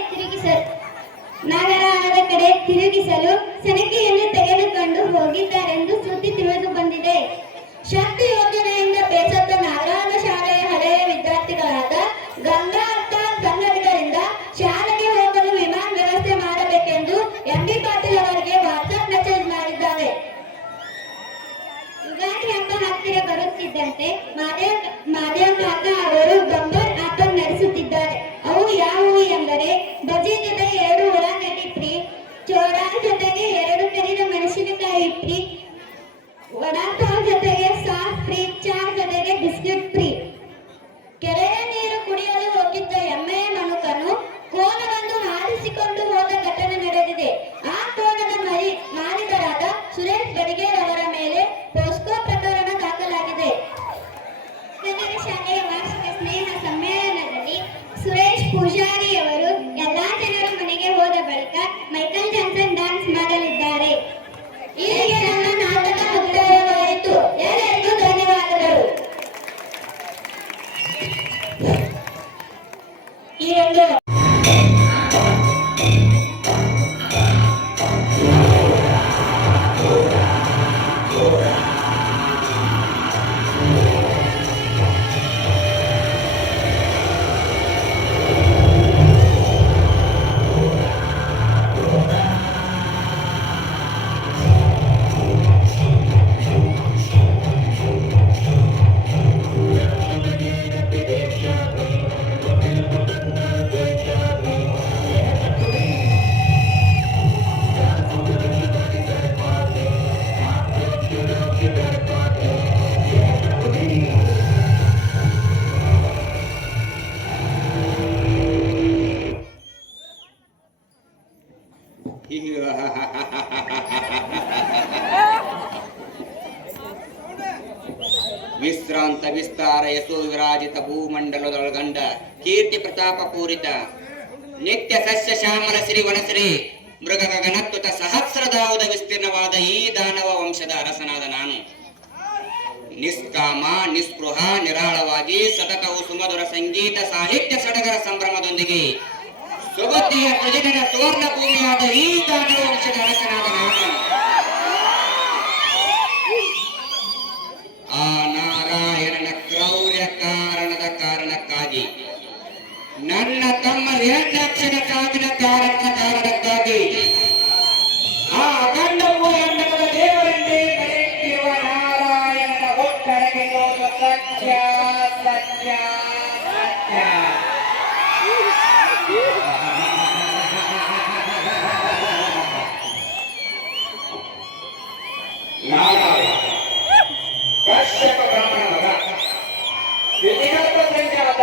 ತಿರುಗಿಸಲು ಸನಕಿಯನ್ನು ತೆಗೆದುಕೊಂಡು ಹೋಗಿದ್ದಾರೆಂದು ಸುದ್ದಿ ತಿಳಿದು ಬಂದಿದೆ. ಶಕ್ತಿ ಯೋಜನೆಯಿಂದ ಬೇಸತ್ತ ನಾಗರಾಜ ಶಾಲೆಯ ಹಳೆಯ ವಿದ್ಯಾರ್ಥಿಗಳಾದ ಗಂಗಾ ಸಂಘಟಕರಿಂದ ಶಾಲೆಗೆ ಹೋಗಲು ವಿಮಾನ ವ್ಯವಸ್ಥೆ ಮಾಡಬೇಕೆಂದು ಎಂಬಿ ಪಾಟೀಲ್ ಅವರಿಗೆ ವಾಟ್ಸ್ಆಪ್ ಮೆಸೇಜ್ ಮಾಡಿದ್ದಾರೆ. ಯುಗಾದಿ ಹಬ್ಬ ಹತ್ತಿರ ಬರುತ್ತಿದ್ದಂತೆ ಮಾದೇವ ಕಾಕ ಅವರು ಬಂಬರ್ ಆಫರ್ ನಡೆಸುತ್ತಿದ್ದಾರೆ. ಅವು ಯಾವುವು ಎಂದರೆ ಬಜಿ ಜೊತೆ 2 ಉಳ್ಳಾಗಡ್ಡಿ ಫ್ರೀ, ಚೋಡಾ ಜೊತೆಗೆ 2 ಕರಿದ ಮೆಣಸಿನಕಾಯಿ ಫ್ರೀ, ವಡಾಪಾವ್ ಜೊತೆಗೆ ಸಾಸ್ ಫ್ರೀ, ಚಾ ಜೊತೆಗೆ ಬಿಸ್ಕೆಟ್ ಫ್ರೀ. ಕೆರೆಯ ನೀರು ಕುಡಿಯಲು ಹೋಗಿದ್ದ ಎಮ್ಮೆಯ ಮನುಕನು ಕೋಣವನ್ನು ಹಾರಿಸಿಕೊಂಡು ಹೋದ ಘಟನೆ ನಡೆದಿದೆ. ಆ ಕೋಣದ ಮಾಲೀಕರಾದ ಸುರೇಶ್ ಬಡಿಗೇರ್ ಅವರ ಮೇಲೆ ಪೋಸ್ಕೋ ಪ್ರಕರಣ ದಾಖಲಾಗಿದೆ. ಕನ್ನಡ ಶಾಲೆಯ ವಾರ್ಷಿಕ ಸ್ನೇಹ ಸಮ್ಮೇಳನದಲ್ಲಿ ಸುರೇಶ್ ಪೂಜಾರಿ ಅವರು ಎಲ್ಲಾ ಜನರ ಮನೆಗೆ ಹೋದ ಬಳಿಕ ಮೈಕಲ್ ಜಾನ್ಸನ್ ಡ್ಯಾನ್ಸ್ ಮಾಡಲಿದ್ದಾರೆ. ಇಲ್ಲಿಗೆ ನನ್ನ ನಾಟಕ ಮುಕ್ತಾಯವಾಯಿತು. ಎಲ್ಲರಿಗೂ ಧನ್ಯವಾದಗಳು. ಈ ಒಂದು ವಿಶ್ರಾಂತ ವಿಸ್ತಾರ ಯಶೋ ವಿರಾಜಿತ ಭೂಮಂಡಲದೊಳಗಂಡ ಕೀರ್ತಿ ಪ್ರತಾಪ ಪೂರಿತ ನಿತ್ಯ ಸಸ್ಯ ಶ್ಯಾಮಲ ಶ್ರೀ ವನಶ್ರೀ ಮೃಗ ಗಗನತ್ವತ ಸಹಸ್ರದಾವುದ ವಿಸ್ತೀರ್ಣವಾದ ಈ ದಾನವ ವಂಶದ ಅರಸನಾದ ನಾನು ನಿಷ್ಕಾಮ ನಿಸ್ಪೃಹ ನಿರಾಳವಾಗಿ ಸತತವು ಸುಮಧುರ ಸಂಗೀತ ಸಾಹಿತ್ಯ ಸಡಗರ ಸಂಭ್ರಮದೊಂದಿಗೆ ಸುಬುದ್ಧಿಯ ಪ್ರಜೆಗಳ ಸುವರ್ಣ ಭೂಮಿಯಾದ ಈ ದಾನವ ವಂಶದ ಅರಸನಾದ ನಾನು ಆ ನಾರಾಯಣನ ಕ್ರೌರ್ಯ ಕಾರಣಕ್ಕಾಗಿ ನನ್ನ ತಮ್ಮ 2 ಲಕ್ಷದ ಸಾವಿನ ಕಾರಣಕ್ಕಾಗಿ ಆ ಅಖಂಡವು ಎಂದದ ದೇವರನ್ನೇ ಕರೆಯುತ್ತಿರುವ ನಾರಾಯಣನ ಒಟ್ಟಡಗೆ ಸತ್ಯ ಸತ್ಯ ಸತ್ಯ. ಕಶ್ಯಪ ಬ್ರಾಹ್ಮಣ ಮಗ ವಿಧಿಗತ ಸಂಜಾತ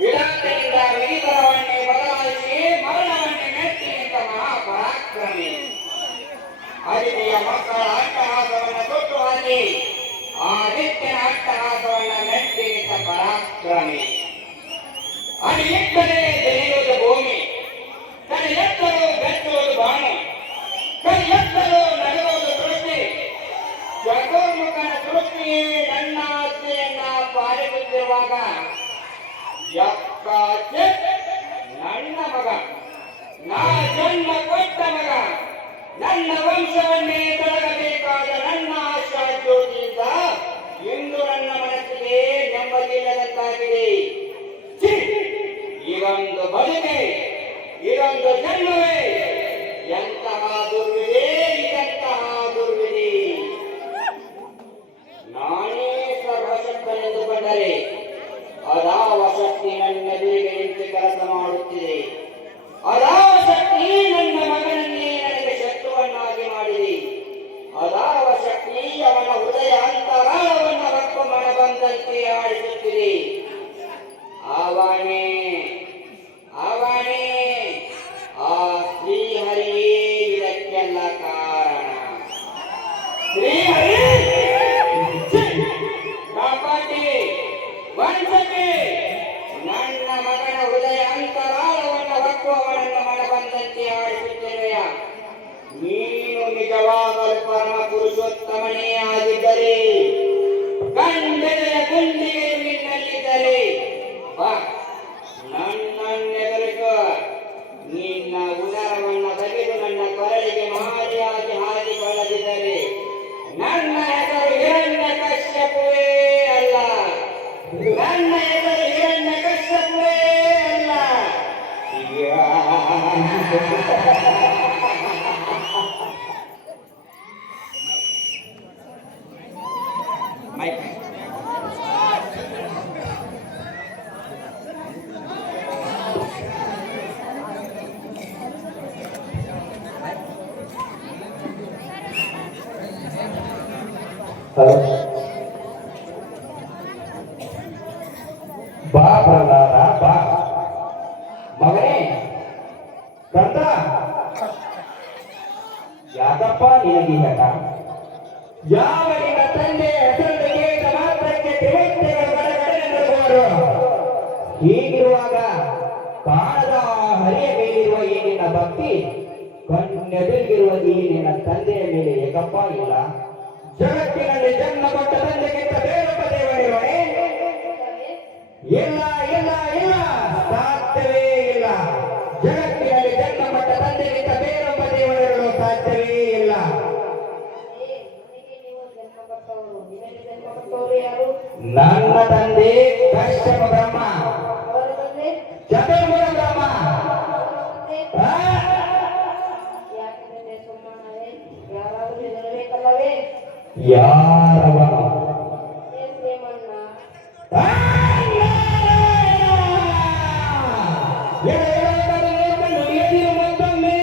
ವಿರಾಟದಿಂದ ವಿಧಿತರವನ್ನೇ ಬದಲಾಯಿಸಿ ಮರಣವನ್ನೇ ಮೆಟ್ಟಿ ನಿಂತ ಮಹಾಪರಾಕ್ರಮಿ ಅದಿತಿಯ ಮಕ್ಕಳ ಅಟ್ಟಹಾಸವನ್ನು ತೊಟ್ಟು ಹಾಕಿ ಆದಿತ್ಯನ ಅಟ್ಟಹಾಸವನ್ನು ಮೆಟ್ಟಿ ನಿಂತ ಪರಾಕ್ರಮಿ ಅದು ಇಟ್ಟರೆ ಬೆಳೆಯುವುದು ಭೂಮಿ ಕೈ ಎತ್ತಲು ಬೆಚ್ಚುವುದು ಬಾಣು ಕೈ ಎತ್ತಲು ನಗುವುದು ದೃಷ್ಟಿ ಚತುರ್ಮುಖನ ದೃಷ್ಟಿಯೇ ನನ್ನ ಆಜ್ಞೆಯನ್ನ ಪಾಲಿಸುತ್ತಿರುವಾಗ ನನ್ನ ಮಗ ನಾ ಜನ್ಮ ಕೊಟ್ಟ ಮಗ ನನ್ನ ವಂಶವನ್ನೇ ಬೆಳಗಬೇಕಾದ ನನ್ನ ಆಶಾ ಜ್ಯೋತಿಯಿಂದ ಇಂದು ನನ್ನ ಮನಸ್ಸಿಗೆ ನೆಮ್ಮದಿಲ್ಲದಂತಾಗಿದೆ. ಇದೊಂದು ಬದುಕೆ, ಇದೊಂದು ಜನ್ಮವೇ ಎಂತಹ ದುರ್ವಿಧಿ, ಇದೆಂತಹ ದುರ್ವಿಧಿ. ನಾನೇ ಸರ್ವಶಕ್ತನೆಂದುಕೊಂಡರೆ ಅದಾವ ಶಕ್ತಿ ನನ್ನ ಎದುರಿಗೆ ನಿಂತು ಕೆಲಸ ಮಾಡುತ್ತಿದೆ. ಅದಾವ ಶಕ್ತಿ ನನ್ನ ಮಗನನ್ನೇ ನನಗೆ ಶತ್ರುವನ್ನಾಗಿ ಮಾಡಿದೆ. ಅದಾವ ಶಕ್ತಿ ಅವನ ಹೃದಯ ಅಂತರಾಳವನ್ನು ಹೊತ್ತು ಮನಬಂದಂತೆ ಆಡಿಸುತ್ತಿದೆ. ಆವಾಣೆ ಆವಾಣೆ ಆ ಶ್ರೀಹರಿಯೇ ಇದಕ್ಕೆಲ್ಲ ಕಾರಣ. ಶ್ರೀಹರಿ ವಂಶಕ್ಕೆ ನನ್ನ ಮಗನ ಹೃದಯ ಅಂತರಾಳವನ್ನು ಹೊತ್ತು ಅವನನ್ನು ಮನಬಂದಂತೆ ಆಡಿಸುತ್ತೇನೆಯ. ನೀನು ನಿಜವಾಗಲು ಪರಮ ಪುರುಷೋತ್ತಮನೇ ಆಗಿದ್ದರೆ, ಗಂಡೆಯ ಗುಂಡಿಗೆ ನಿನ್ನಲ್ಲಿದ್ದರೆ ಬಾ ಪ್ರಹ್ಲಾದ ಬಾ. ಮಗನೇ ಕಂದ, ಯಾಕಪ್ಪ ನಿನಗೆ ಹಠ? ಯಾವ ನಿನ್ನ ತಂದೆ ಹೆಸರಿಗೆ ಮಾತ್ರಕ್ಕೆ ದೇವತೆಗಳು ಬಡಗಡೆ ನಡುವರು. ಹೀಗಿರುವಾಗ ಕಾಣದ ಹರಿಯ ಮೇಲಿರುವ ಈ ನಿನ್ನ ಭಕ್ತಿ, ಕಣ್ಣೆದುರಿಗಿರುವ ಈ ನಿನ್ನ ತಂದೆಯ ಮೇಲೆ ಏಕಪ್ಪ ಇಲ್ಲ. ಜಗತ್ತಿನಲ್ಲಿ ಜನ್ಮ ಕೊಟ್ಟ ತಂದೆಗಿಂತ ಬೇರೊಬ್ಬ ದೇವರಿರುವನೇ? ಇಲ್ಲ ಇಲ್ಲ ಇಲ್ಲ, ಸಾಧ್ಯವೇ ಇಲ್ಲ. ಜಗತ್ತಿನಲ್ಲಿ ಜನ್ಮ ಕೊಟ್ಟ ತಂದೆಗಿಂತ ಬೇರೊಬ್ಬ ದೇವರಿರಲು ಸಾಧ್ಯವೇ ಇಲ್ಲ. ನನ್ನ ತಂದೆ ಕಶ್ಯಪ ಬ್ರಹ್ಮ, ಚತುರ್ಮುಖ ಬ್ರಹ್ಮ. ಯಾರವ? ಮತ್ತೊಮ್ಮೆ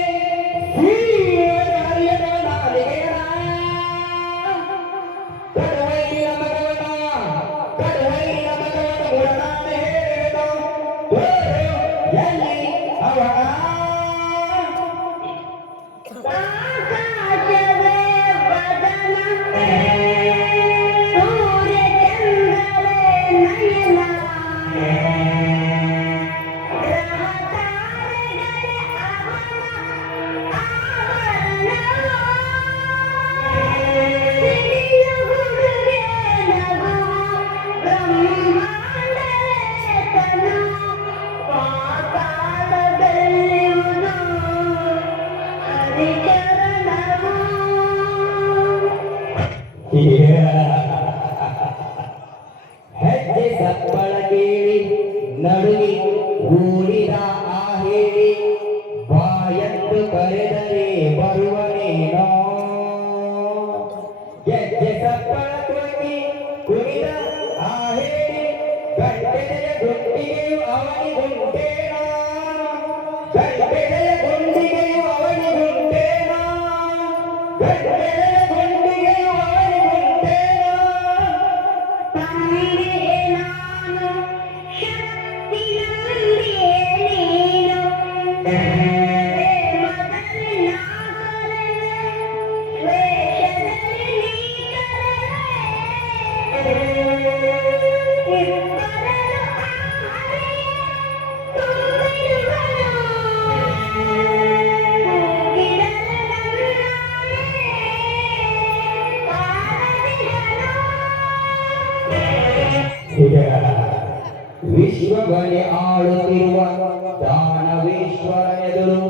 ಹೆಜ್ಜೆ ಸಪ್ಪಳ ಕೇಳಿ ನಡುಗಿ ಓಡಿದ ಆ ಹೇಳಿ, ಬಾಯಂದು ಕರೆದರೆ ಬರುವನೇನೋ. ಹೆಜ್ಜೆ ಸಪ್ಪಳ ತೊಡಗಿ ಕುಣಿದ ಆ ಹೇಳಿ, ಗಂಟೆಯ ಗುಂಡಿಗೆಯು ಅವನಿಗುಂಟೇನೋ. ಗಂಟೆಯ ಗುಂಡಿಗೆಯು ಅವನಿಗುಂಟೇನೋ. ಗಂಟೆಯ ಗುಂಡಿಗೆಯು ಅವನಿಗುಂಟೇನೋ. ವಿಶ್ವಗಳೇ ಆಳುತ್ತಿರುವ ದಾನವೇಶ್ವರನೆದುರು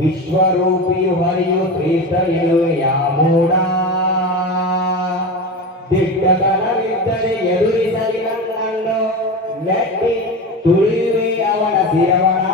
ವಿಶ್ವರೂಪಿಯು ಹರಿಯು ಶ್ರೇಷ್ಠನೆಯು ಯಾಮೂಡ. ದಿಟ್ಟತನವಿದ್ದರೆ ಎದುರಿಸಲಿ ನನ್ನನ್ನು, ಮೆಟ್ಟಿ ತುಳಿಯುವೆ ಅವನ ಶಿರವಣ.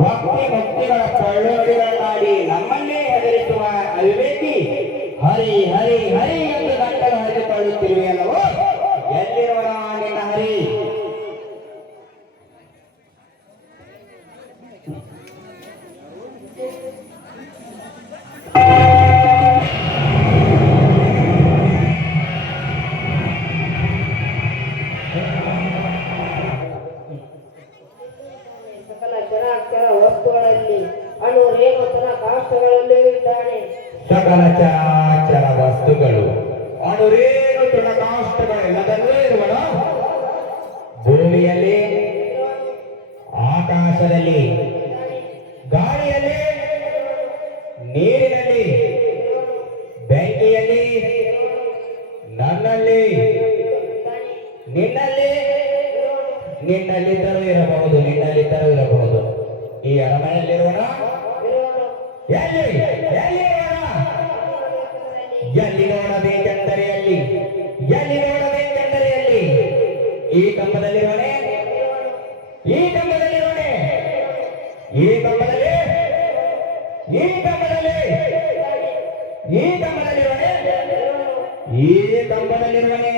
ಭಕ್ತಿಗಳ ಕಳ್ಳೋಡಿಗಳನ್ನಾಡಿ ನಮ್ಮನ್ನೇ ಹೆದರಿಸುವ ಅವಿವೇಕಿ, ಹರಿ ಹರಿ ಹರಿ ಎಂದು ಗಂಟಲು ಹರಿದುಕೊಳ್ಳುತ್ತಿರುವೆಯಲ್ಲವೋ, ಎಲ್ಲಿರುವನ ನಿನ್ನ ಹರಿ? ವಸ್ತುಗಳಲ್ಲಿ ಅಣು ರೇಣುತನ ಕಾಷ್ಟಗಳಲ್ಲೂ ಇದ್ದಾನೆ. ಸಕಲ ಚರಾಚರ ವಸ್ತುಗಳು ಅಣುರೇಣು ತೃಣಕಾಷ್ಟಗಳೆಲ್ಲದಲ್ಲೇ ಇರುವನು. ಭೂಮಿಯಲ್ಲಿ, ಆಕಾಶದಲ್ಲಿ, ಗಾಳಿಯಲ್ಲಿ, ನೀರಿನಲ್ಲಿ, ಬೆಂಕಿಯಲ್ಲಿ, ನನ್ನಲ್ಲಿ, ನಿನ್ನಲ್ಲಿ, ನಿನ್ನಲ್ಲಿದ್ದರೂ ಇರಬಹುದು, ನಿನ್ನಲ್ಲಿದ್ದರೂ ಇರಬಹುದು. ಈ ಅರಮನೆಯಲ್ಲಿರೋಣ, ಎಲ್ಲಿ ಎಲ್ಲಿ ನೋಡಬೇಕೆಂದರೆ ಅಲ್ಲಿ, ಎಲ್ಲಿ ನೋಡಬೇಕೆಂದರೆ ಈ ಕಂಬದಲ್ಲಿರುವನೆ, ಈ ಕಂಬದಲ್ಲಿರುವನೆ, ಈ ಕಂಬದಲ್ಲಿ, ಈ ಕಂಬದಲ್ಲಿ, ಈ ಕಂಬದಲ್ಲಿರುವನೆ, ಈ ಕಂಬದಲ್ಲಿರುವನೆ.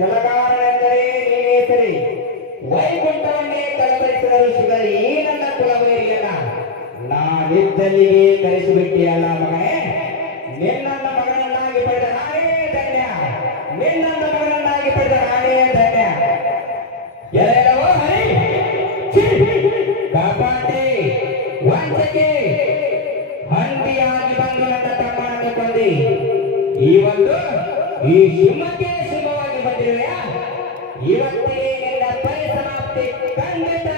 ಜಲಗಾರನೆಂದರೆ ನೀನೇ ಸರಿ, ವೈಕುಂಠವನ್ನೇ ತಲುಪಿಸಿದ ಋಷಿಗಳು ಈ ನನ್ನ ಕುಲವರಿಯಲ್ಲ. ನಾನಿದ್ದಲ್ಲಿಗೆ ಕರೆಸಿಬಿಟ್ಟಿಯಲ್ಲ ಮಗನೇ. ನಿನ್ನನ್ನ ಮಗನನ್ನಾಗಿ ಪಡೆದ ನಾನೇ ಧನ್ಯ, ನಿನ್ನನ್ನ ಮಗನನ್ನಾಗಿ ಪಡೆದ ನಾನೇ ಧನ್ಯ. ಎಲ್ಲವೋ ಹರಿ ಕಾಪಾಟಿ ವಂಚಕಿ ಹಂದಿಯಾಗಿ ಬಂದು ನನ್ನ ತಮ್ಮನನ್ನು ಕೊಂದಿ ಈ ಸಿಂಹಕ್ಕೆ ಸಿಂಹವಾಗಿ ಬಂದಿರುವೆಯಾ? ಇವತ್ತಿಗೆ ನಿನ್ನ ಪರಿಸಮಾಪ್ತಿ ಖಂಡಿತ.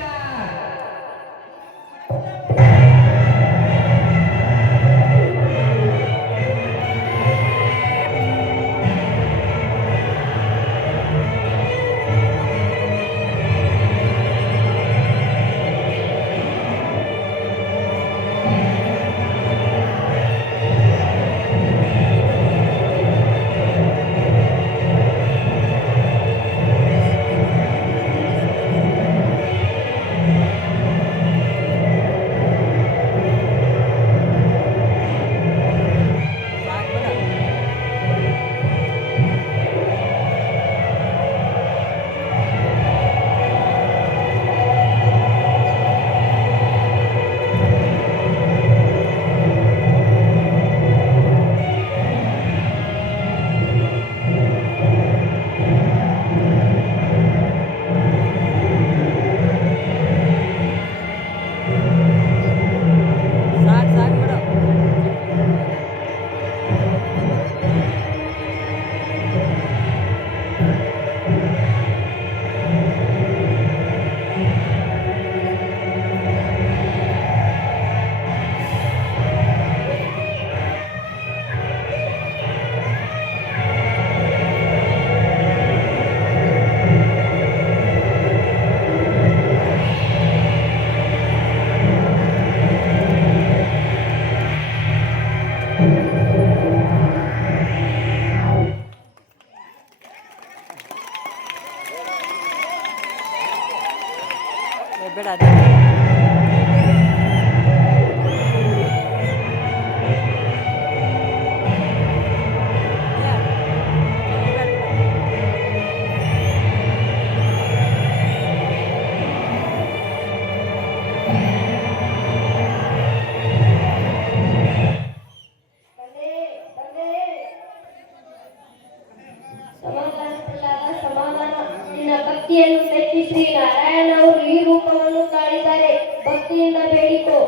ಭಕ್ತಿಯನ್ನು ಮೆಚ್ಚಿ ಶ್ರೀ ನಾರಾಯಣ ಅವರು ಈ ರೂಪವನ್ನು ತಾಳಿದ್ದಾರೆ. ಭಕ್ತಿಯಿಂದ ಬೇಡಿಕೋ.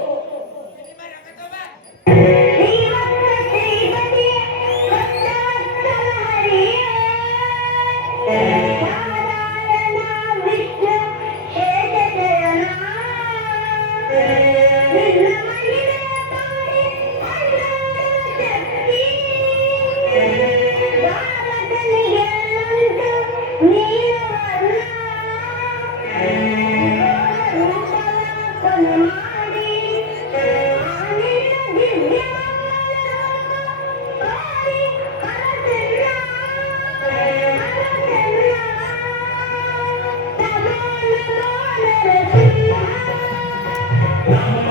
Wow.